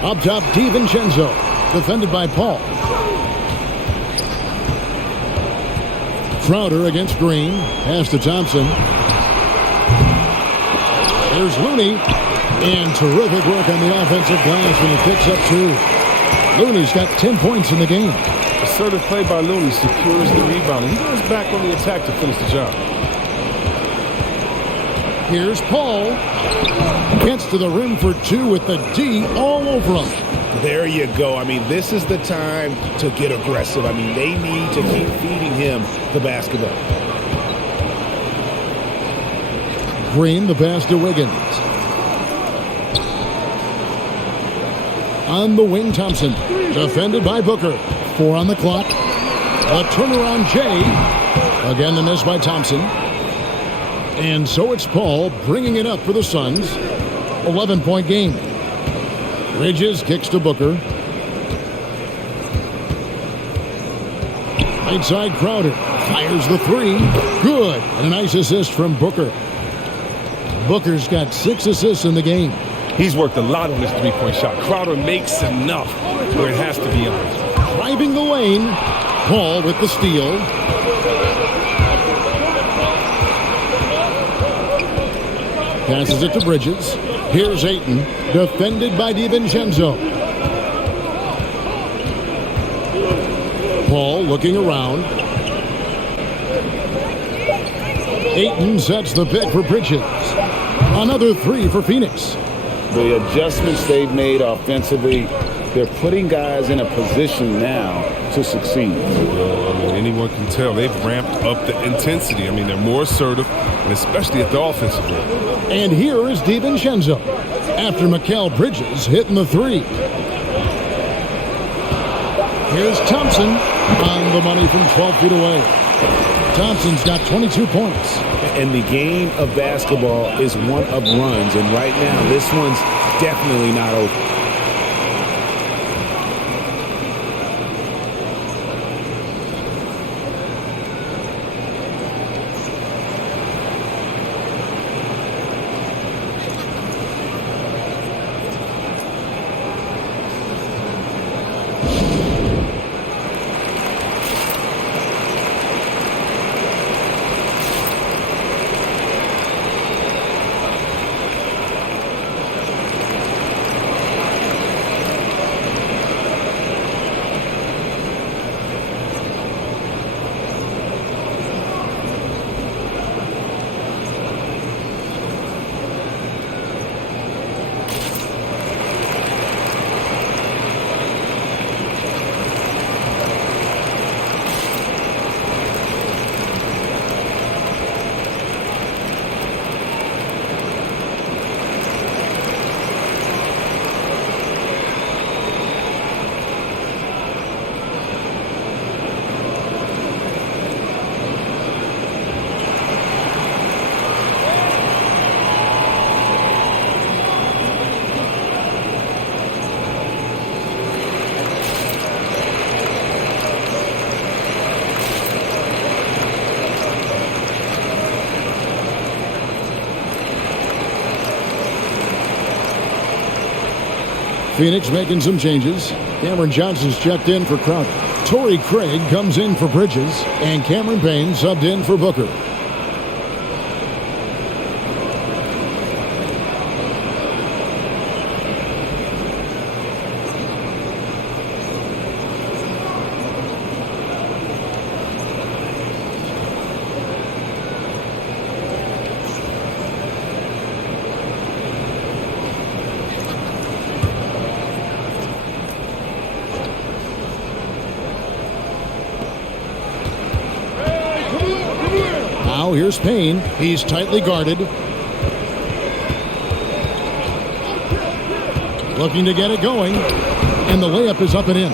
Up top, DiVincenzo, defended by Paul. Crowder against Green. Pass to Thompson. Here's Looney. And terrific work on the offensive glass when he picks up 2. Looney's got 10 points in the game. Assertive play by Looney secures the rebound. He goes back on the attack to finish the job. Here's Paul. Gets to the rim for 2 with the D all over him. There you go. I mean, this is the time to get aggressive. I mean, they need to keep feeding him the basketball. Green, the pass to Wiggins. On the wing, Thompson. Defended by Booker. 4 on the clock. A turnaround Jay. Again, the miss by Thompson. And so it's Paul bringing it up for the Suns. 11-point game. Bridges kicks to Booker. Right side, Crowder. Fires the 3. Good. And a nice assist from Booker. Booker's got 6 assists in the game. He's worked a lot on this three-point shot. Crowder makes enough where it has to be on. Driving the lane. Paul with the steal. Passes it to Bridges. Here's Ayton. Defended by DiVincenzo. Paul looking around. Ayton sets the pick for Bridges. Another 3 for Phoenix. The adjustments they've made offensively, they're putting guys in a position now to succeed. Anyone can tell they've ramped up the intensity. I mean, they're more assertive, and especially at the offensive end. And here is DiVincenzo after Mikal Bridges hitting the 3. Here's Thompson on the money from 12 feet away. Thompson's got 22 points. And the game of basketball is one of runs, and right now this one's definitely not over. Phoenix making some changes. Cameron Johnson's checked in for Crowder. Torrey Craig comes in for Bridges. And Cameron Payne subbed in for Booker. Now here's Payne. He's tightly guarded. Looking to get it going. And the layup is up and in.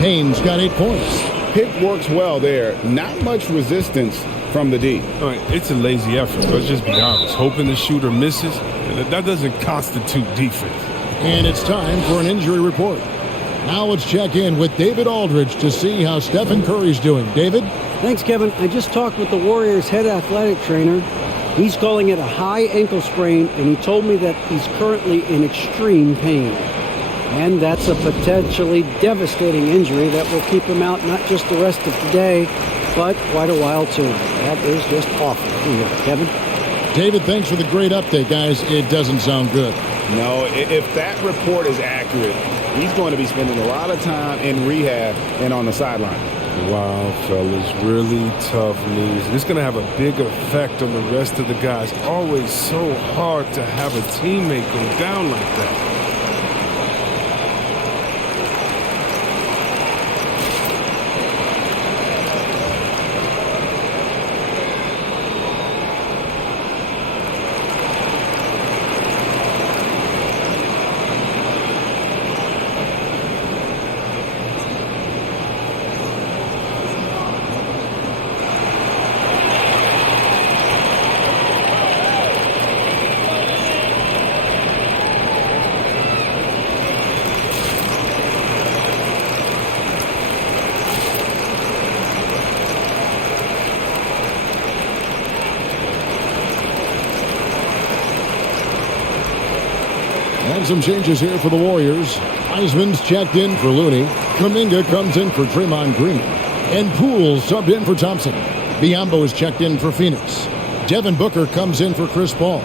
Payne's got 8 points. Pick works well there. Not much resistance from the D. All right, it's a lazy effort. Let's just be honest. Hoping the shooter misses, that doesn't constitute defense. And it's time for an injury report. Now let's check in with David Aldridge to see how Stephen Curry's doing. David? Thanks, Kevin. I just talked with the Warriors' head athletic trainer. He's calling it a high ankle sprain, and he told me that he's currently in extreme pain. And that's a potentially devastating injury that will keep him out not just the rest of today, but quite a while too. That is just awful. Kevin? David, thanks for the great update, guys. It doesn't sound good. No, if that report is accurate, he's going to be spending a lot of time in rehab and on the sideline. Wow, fellas, really tough news. It's going to have a big effect on the rest of the guys. Always so hard to have a teammate go down like that. And some changes here for the Warriors. Wiseman's checked in for Looney. Kuminga comes in for Draymond Green. And Poole subbed in for Thompson. Biyombo is checked in for Phoenix. Devin Booker comes in for Chris Paul.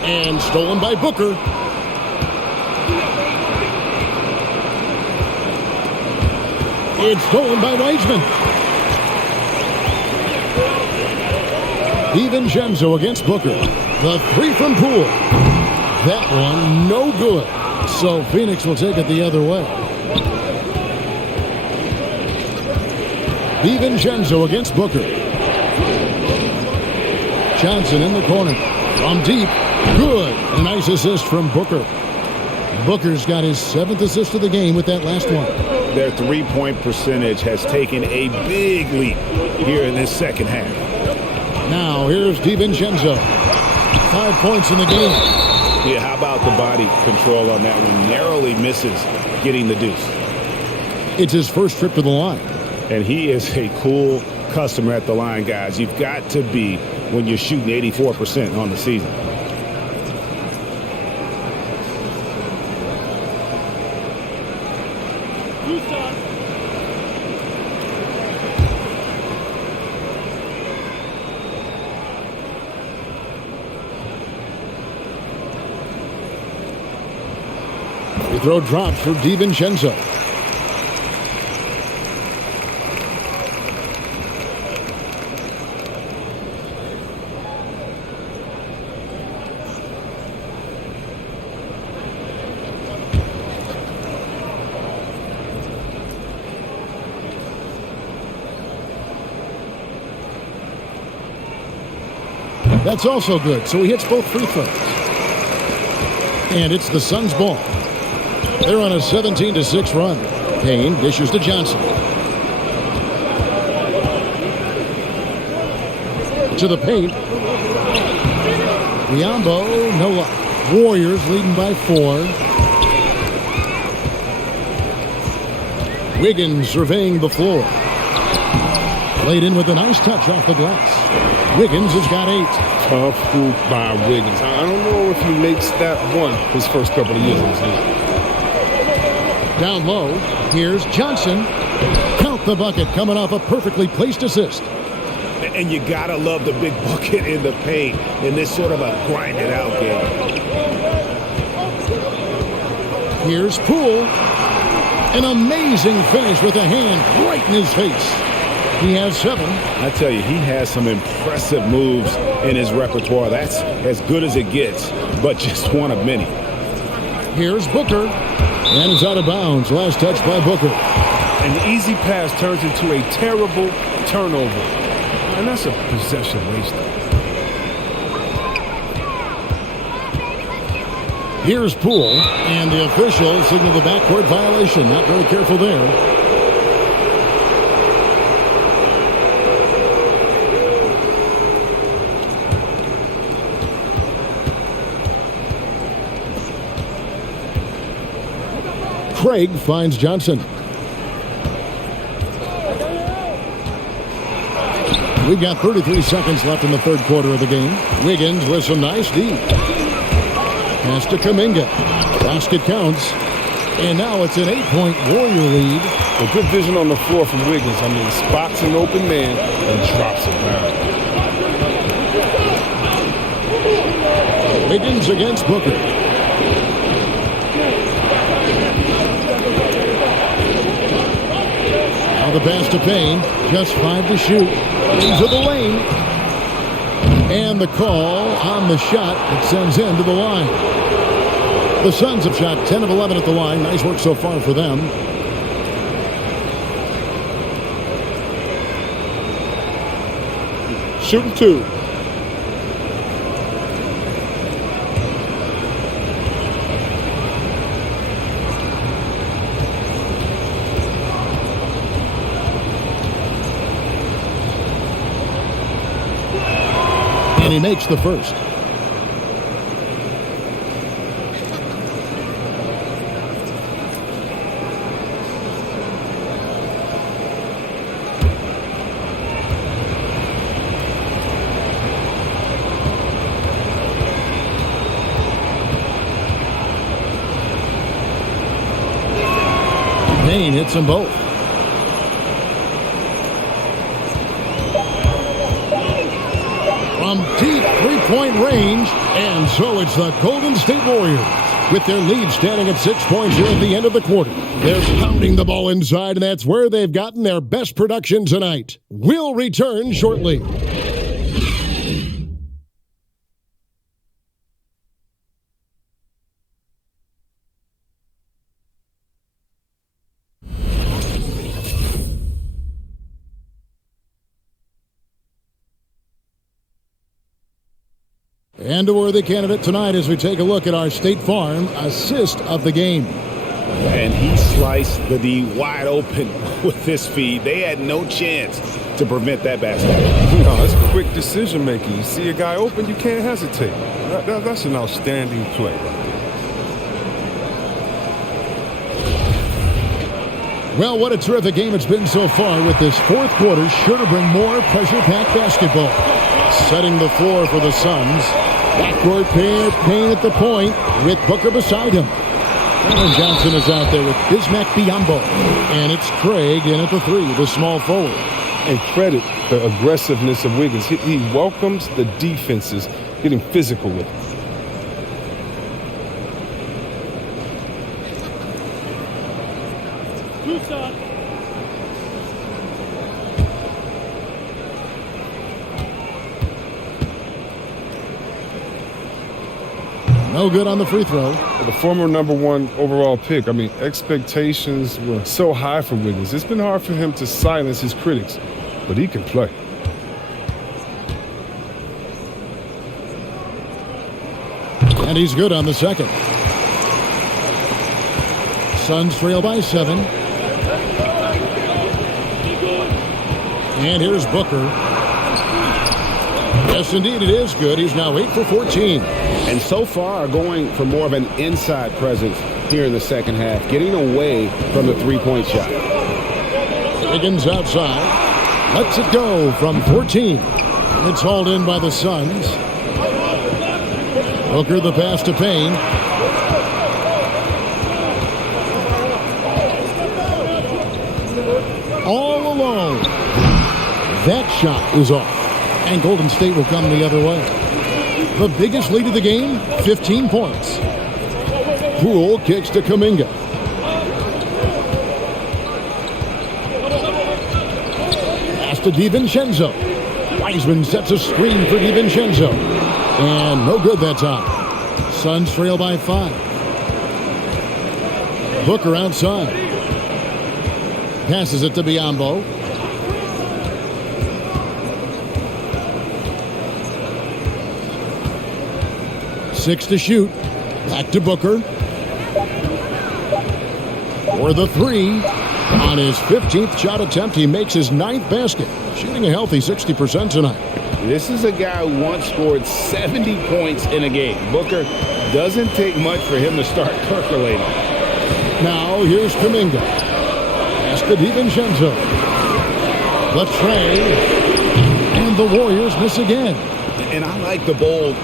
And stolen by Booker. It's stolen by Wiseman. DiVincenzo against Booker. The three from Poole. That one no good. So Phoenix will take it the other way. DiVincenzo against Booker. Johnson in the corner. From deep. Good. A nice assist from Booker. Booker's got his 7th assist of the game with that last one. Their three-point percentage has taken a big leap here in this second half. Now here's DiVincenzo. 5 points in the game. Yeah, how about the body control on that one? Narrowly misses getting the deuce. It's his first trip to the line. And he is a cool customer at the line, guys. You've got to be when you're shooting 84% on the season. The throw drops for DiVincenzo. That's also good, so he hits both free throws. And it's the Suns' ball. They're on a 17-6 run. Payne dishes to Johnson. To the paint. Biyombo, no luck. Warriors leading by 4. Wiggins surveying the floor. Played in with a nice touch off the glass. Wiggins has got 8. Tough move by Wiggins. I don't know if he makes that one his first couple of years in this league. Down low, here's Johnson. Count the bucket, coming off a perfectly placed assist. And you gotta love the big bucket in the paint in this sort of a grinded out game. Here's Poole. An amazing finish with a hand right in his face. He has 7. I tell you, he has some impressive moves in his repertoire. That's as good as it gets, but just one of many. Here's Booker. And it's out of bounds. Last touch by Booker. An easy pass turns into a terrible turnover. And that's a possession waster. Here's Poole, and the official signaled the backcourt violation. Not very careful there. Craig finds Johnson. We've got 33 seconds left in the third quarter of the game. Wiggins with some nice D. Pass to Kuminga. Basket counts. And now it's an 8-point Warrior lead. A good vision on the floor from Wiggins. I mean, spots an open man and drops it down. Wiggins against Booker. Now the pass to Payne. Just 5 to shoot. Into the lane. And the call on the shot that sends him to the line. The Suns have shot 10 of 11 at the line. Nice work so far for them. Shooting 2. And he makes the first. Payne hits them both. From deep three-point range, and so it's the Golden State Warriors with their lead standing at 6 points here at the end of the quarter. They're pounding the ball inside, and that's where they've gotten their best production tonight. We'll return shortly. And a worthy candidate tonight as we take a look at our State Farm assist of the game. And he sliced the D wide open with his feed. They had no chance to prevent that basket. No, it's quick decision making. You see a guy open, you can't hesitate. That's an outstanding play right there. Well, what a terrific game it's been so far, with this fourth quarter sure to bring more pressure-packed basketball. Setting the floor for the Suns. Backcourt pair, Payne at the point with Booker beside him. Alan Johnson is out there with Bismack Biyombo. And it's Craig in at the 3, the small forward. And credit the aggressiveness of Wiggins. He welcomes the defenses, getting physical with it. No good on the free throw. The former #1 overall pick, I mean, expectations were so high for Wiggins. It's been hard for him to silence his critics, but he can play. And he's good on the second. Suns trail by 7. And here's Booker. Yes, indeed, it is good. He's now 8 for 14. And so far going for more of an inside presence here in the second half, getting away from the three-point shot. Wiggins outside. Lets it go from 14. It's hauled in by the Suns. Booker the pass to Payne. All alone. That shot is off. And Golden State will come the other way. The biggest lead of the game, 15 points. Poole kicks to Kuminga. Pass to DiVincenzo. Wiseman sets a screen for DiVincenzo. And no good that time. Suns trail by 5. Booker outside. Passes it to Biyombo. Six to shoot. Back to Booker. For the 3. On his 15th shot attempt, he makes his 9th basket. Shooting a healthy 60% tonight. This is a guy who once scored 70 points in a game. Booker doesn't take much for him to start percolating. Now here's Kuminga. Pass to DiVincenzo. The trade. And the Warriors miss again. And I like the bold.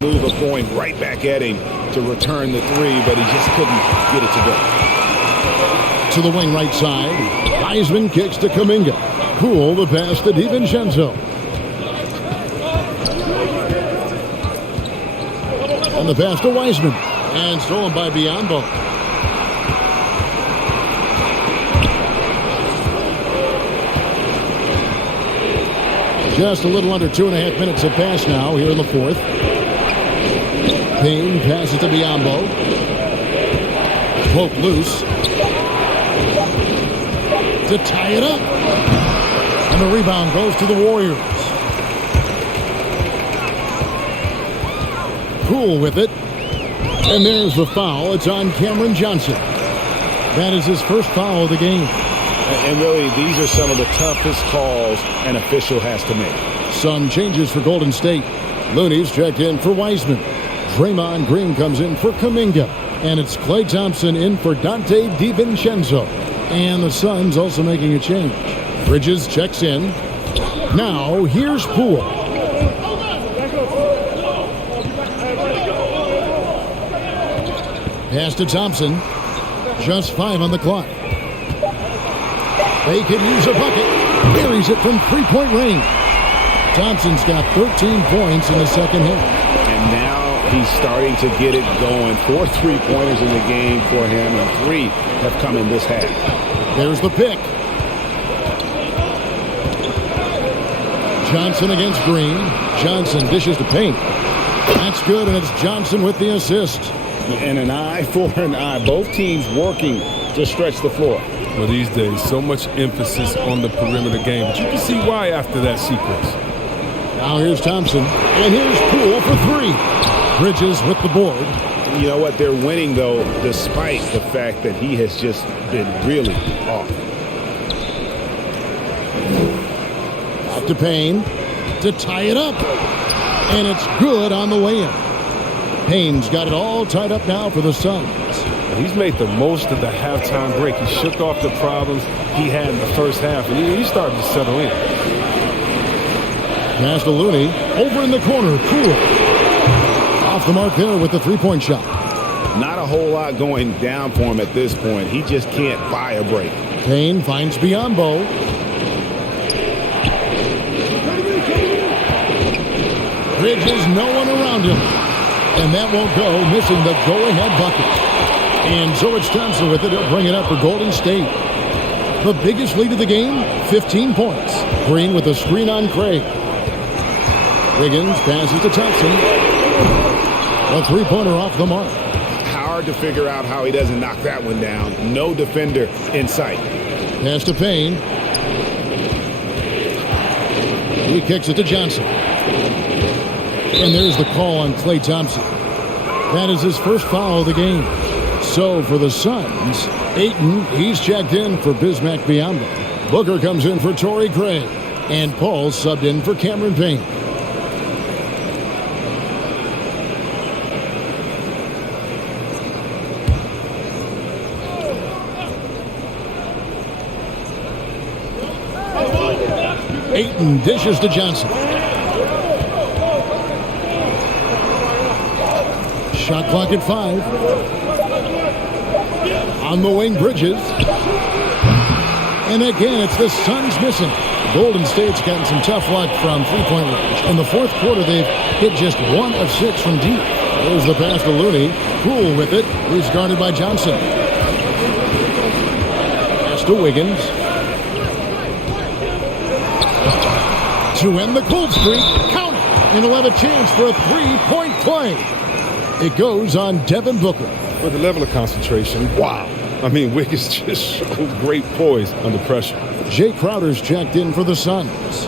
Move of going right back at him to return the 3, but he just couldn't get it to go. To the wing right side. Wiseman kicks to Kuminga. Poole the pass to DiVincenzo. And the pass to Wiseman. And stolen by Biyombo. Just a little under 2.5 minutes have passed now here in the 4th. Payne passes to Biyombo. Poke loose. To tie it up. And the rebound goes to the Warriors. Poole with it. And there's the foul. It's on Cameron Johnson. That is his first foul of the game. And really, these are some of the toughest calls an official has to make. Some changes for Golden State. Looney's checked in for Wiseman. Draymond Green comes in for Kuminga. And it's Klay Thompson in for Dante DiVincenzo. And the Suns also making a change. Bridges checks in. Now, here's Poole. Pass to Thompson. Just 5 on the clock. They can use a bucket. Buries it from 3-point range. Thompson's got 13 points in the second half. And now he's starting to get it going. 4 3-pointers in the game for him, and 3 have come in this half. There's the pick. Johnson against Green. Johnson dishes to Payne. That's good, and it's Johnson with the assist. And an eye for an eye. Both teams working to stretch the floor. Well, these days, so much emphasis on the perimeter game. But you can see why after that sequence. Now here's Thompson. And here's Poole for 3. Bridges with the board. You know what? They're winning, though, despite the fact that he has just been really off. Back to Payne to tie it up. And it's good on the way in. Payne's got it all tied up now for the Suns. He's made the most of the halftime break. He shook off the problems he had in the first half, and he's starting to settle in. Pass to Looney. Over in the corner. Poole. Off the mark there with the 3-point shot. Not a whole lot going down for him at this point. He just can't buy a break. Payne finds Biyombo. Bridges, no one around him. And that won't go, missing the go-ahead bucket. And so it's Thompson with it. He'll bring it up for Golden State. The biggest lead of the game, 15 points. Green with a screen on Craig. Wiggins passes to Thompson. A 3-pointer off the mark. Hard to figure out how he doesn't knock that one down. No defender in sight. Pass to Payne. He kicks it to Johnson. And there's the call on Klay Thompson. That is his first foul of the game. So for the Suns, Ayton, he's checked in for Bismack Biyombo. Booker comes in for Torrey Craig. And Paul subbed in for Cameron Payne. Ayton dishes to Johnson. Shot clock at 5. On the wing, Bridges. And again, it's the Suns missing. Golden State's gotten some tough luck from three-point range. In the fourth quarter, they've hit just 1 of 6 from deep. There's the pass to Looney. Poole with it. He's guarded by Johnson. Pass to Wiggins. To end the cold streak, count it. And he'll have a chance for a three-point play. It goes on Devin Booker. For the level of concentration, wow. I mean, Wiggins just showed great poise under pressure. Jay Crowder's checked in for the Suns.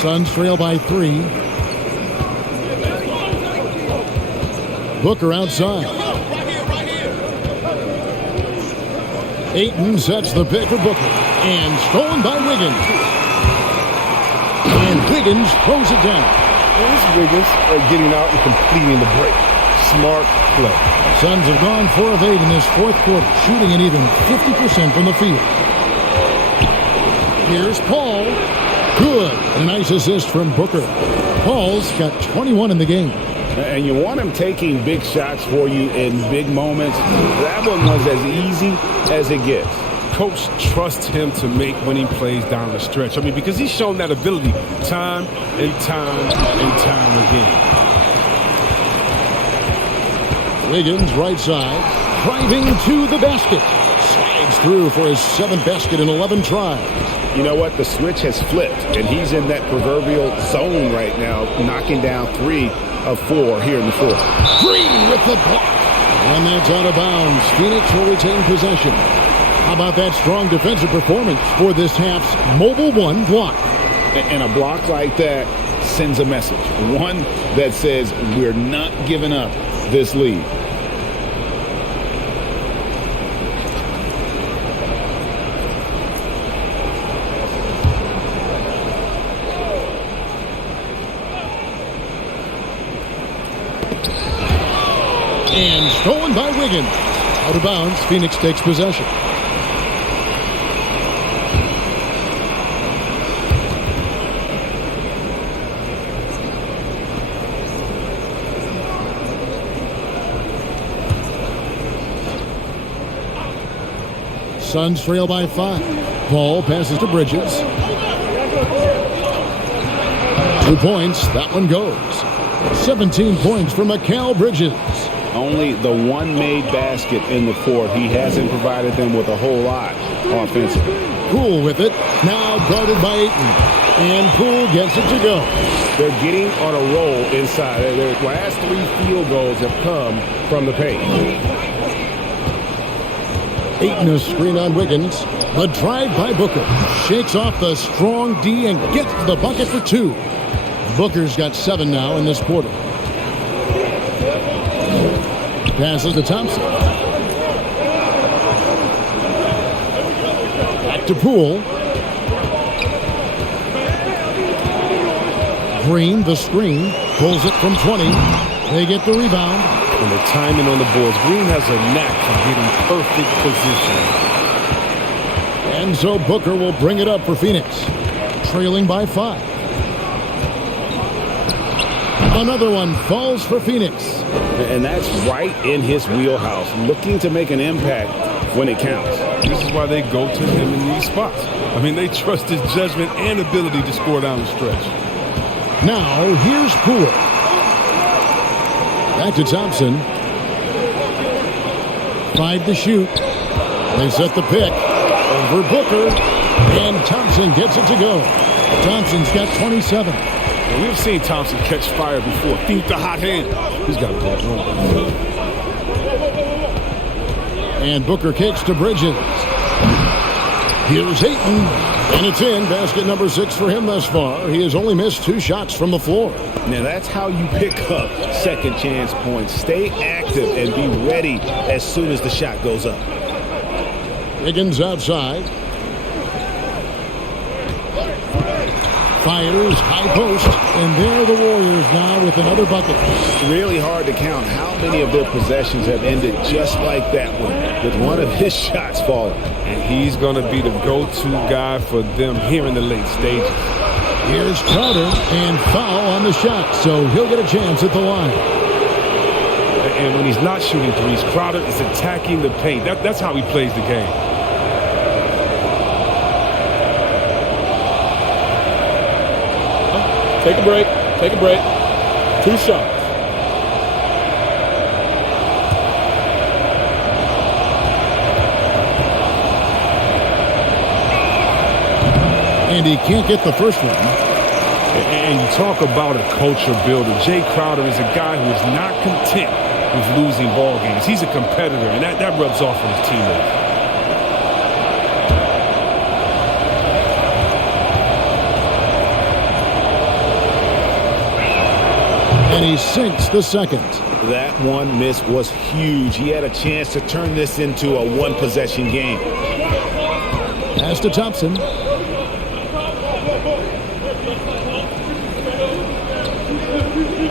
Suns trail by 3. Booker outside. Ayton sets the pick for Booker. And stolen by Wiggins. And Wiggins throws it down. And this Wiggins getting out and completing the break. Smart play. Suns have gone 4 of 8 in this fourth quarter, shooting an even 50% from the field. Here's Paul. Good. A nice assist from Booker. Paul's got 21 in the game. And you want him taking big shots for you in big moments. That one was as easy as it gets. Coach trusts him to make winning plays down the stretch. I mean, because he's shown that ability time and time and time again. Wiggins right side, driving to the basket. Slides through for his 7th basket in 11 tries. You know what? The switch has flipped, and he's in that proverbial zone right now, knocking down 3 of 4 here in the fourth. Green with the block. And that's out of bounds. Phoenix will retain possession. How about that strong defensive performance for this half's mobile 1 block? And a block like that sends a message. One that says we're not giving up this lead. And stolen by Wiggins. Out of bounds, Phoenix takes possession. Suns trail by 5. Ball passes to Bridges. 2 points. That one goes. 17 points for Mikal Bridges. Only the one made basket in the fourth. He hasn't provided them with a whole lot offensively. Poole with it. Now guarded by Ayton. And Poole gets it to go. They're getting on a roll inside. Their last 3 field goals have come from the paint. Ayton a screen on Wiggins. The drive by Booker. Shakes off the strong D and gets to the bucket for 2. Booker's got 7 now in this quarter. Passes to Thompson. Back to Poole. Green, the screen. Pulls it from 20. They get the rebound. And the timing on the boards. Green has a knack for getting perfect position. And so Booker will bring it up for Phoenix. Trailing by 5. Another one falls for Phoenix. And that's right in his wheelhouse, looking to make an impact when it counts. This is why they go to him in these spots. I mean, they trust his judgment and ability to score down the stretch. Now, here's Poole. Back to Thompson. 5 to shoot. They set the pick over Booker. And Thompson gets it to go. Thompson's got 27. And we've seen Thompson catch fire before. Feed the hot hand. He's got a ball. And Booker kicks to Bridges. Here's Ayton. And it's in. Basket number 6 for him thus far. He has only missed 2 shots from the floor. Now that's how you pick up second chance points. Stay active and be ready as soon as the shot goes up. Higgins outside. Fires, high post, and there the Warriors now with another bucket. Really hard to count how many of their possessions have ended just like that one, with one of his shots falling. And he's going to be the go-to guy for them here in the late stages. Here's Crowder, and foul on the shot, so he'll get a chance at the line. And when he's not shooting threes, Crowder is attacking the paint. That's how he plays the game. Take a break. Take a break. 2 shots. And he can't get the first one. And you talk about a culture builder. Jay Crowder is a guy who is not content with losing ball games. He's a competitor, and that rubs off on his teammates. And he sinks the second. That one miss was huge. He had a chance to turn this into a one-possession game. Pass to Thompson.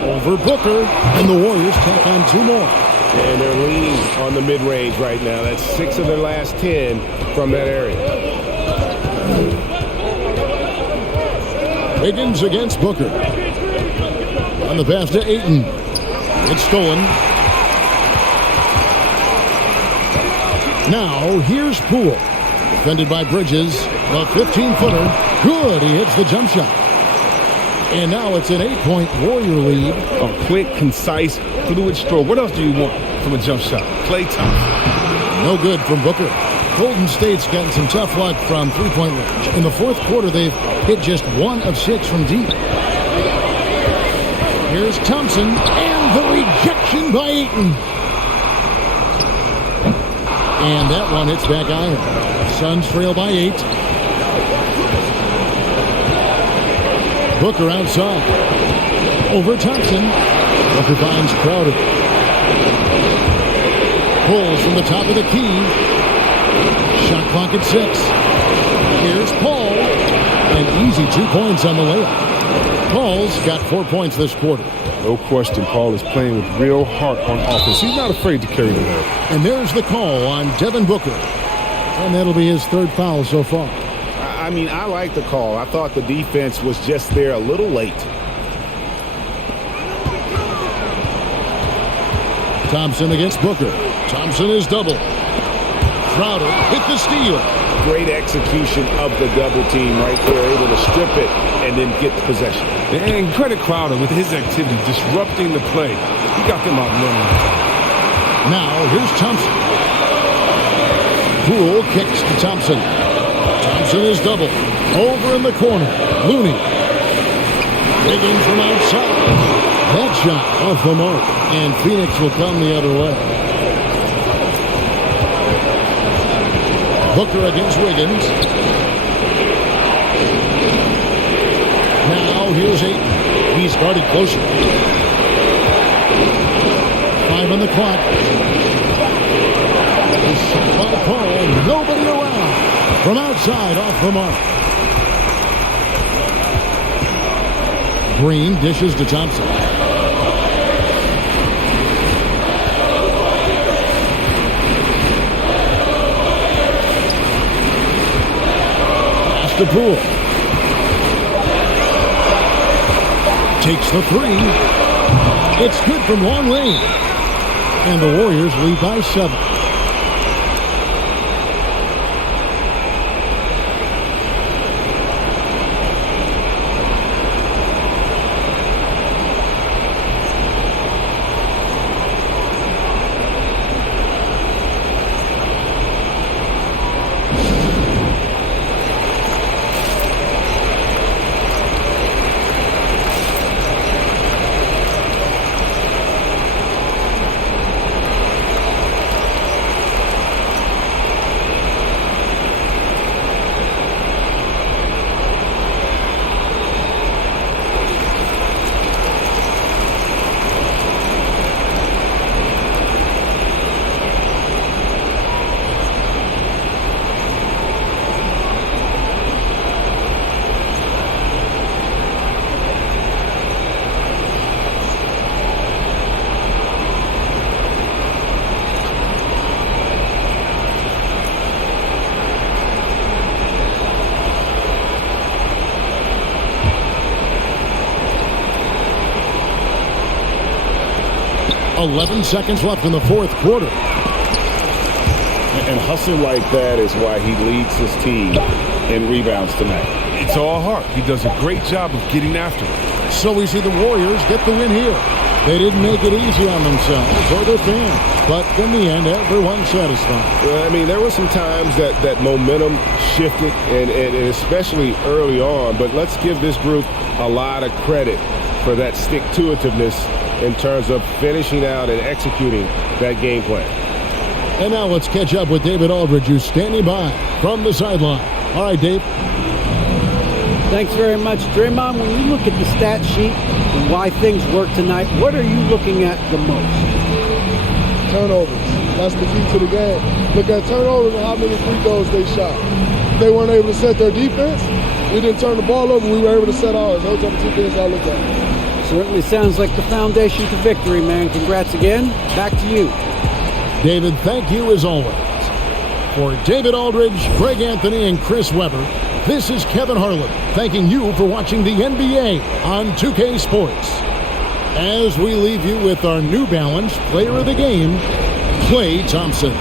Over Booker, and the Warriors tack on 2 more. And they're leaning on the mid-range right now. That's 6 of their last 10 from that area. Wiggins against Booker. On the pass to Ayton. It's stolen. Now, here's Poole. Defended by Bridges. A 15-footer. Good. He hits the jump shot. And now it's an 8-point Warrior lead. A quick, concise, fluid stroke. What else do you want from a jump shot? Klay Thompson. No good from Booker. Golden State's gotten some tough luck from three-point range. In the fourth quarter, they've hit just 1 of 6 from deep. Here's Thompson, and the rejection by Ayton. And that one hits back iron. Suns trail by 8. Booker outside. Over Thompson. Booker finds Crowder. Pulls from the top of the key. Shot clock at 6. Here's Paul. An easy 2 points on the layup. Paul's got 4 points this quarter. No question, Paul is playing with real heart on offense. He's not afraid to carry the ball. And there's the call on Devin Booker. And that'll be his 3rd foul so far. I mean, I like the call. I thought the defense was just there a little late. Thompson against Booker. Thompson is double. Crowder hit the steal. Great execution of the double team right there, able to strip it and then get the possession. And credit Crowder with his activity, disrupting the play. He got them out running. Now, here's Thompson. Poole kicks to Thompson. Thompson is double. Over in the corner. Looney. Digging from outside. That shot off the mark. And Phoenix will come the other way. Booker against Wiggins. Now here's Ayton. He's guarded closer. 5 on the clock. Shot by Paul. Nobody around. From outside, off the mark. Green dishes to Thompson. Pass to Poole. Takes the 3. It's good from long range. And the Warriors lead by 7. 11 seconds left in the fourth quarter. And hustle like that is why he leads his team in rebounds tonight. It's all heart. He does a great job of getting after it. So we see the Warriors get the win here. They didn't make it easy on themselves or their fans, but in the end, everyone's satisfied. Well, I mean, there were some times that momentum shifted, and especially early on, but let's give this group a lot of credit for that stick-to-itiveness in terms of finishing out and executing that game plan. And now let's catch up with David Aldridge, who's standing by from the sideline. All right, Dave. Thanks very much, Draymond. When you look at the stat sheet and why things work tonight, what are you looking at the most? Turnovers. That's the key to the game. Look at turnovers and how many free throws they shot. They weren't able to set their defense. We didn't turn the ball over. We were able to set ours. Those are the two things I look at. Certainly sounds like the foundation to victory, man. Congrats again. Back to you. David, thank you as always. For David Aldridge, Greg Anthony, and Chris Webber, this is Kevin Harlan thanking you for watching the NBA on 2K Sports. As we leave you with our New Balance Player of the Game, Klay Thompson.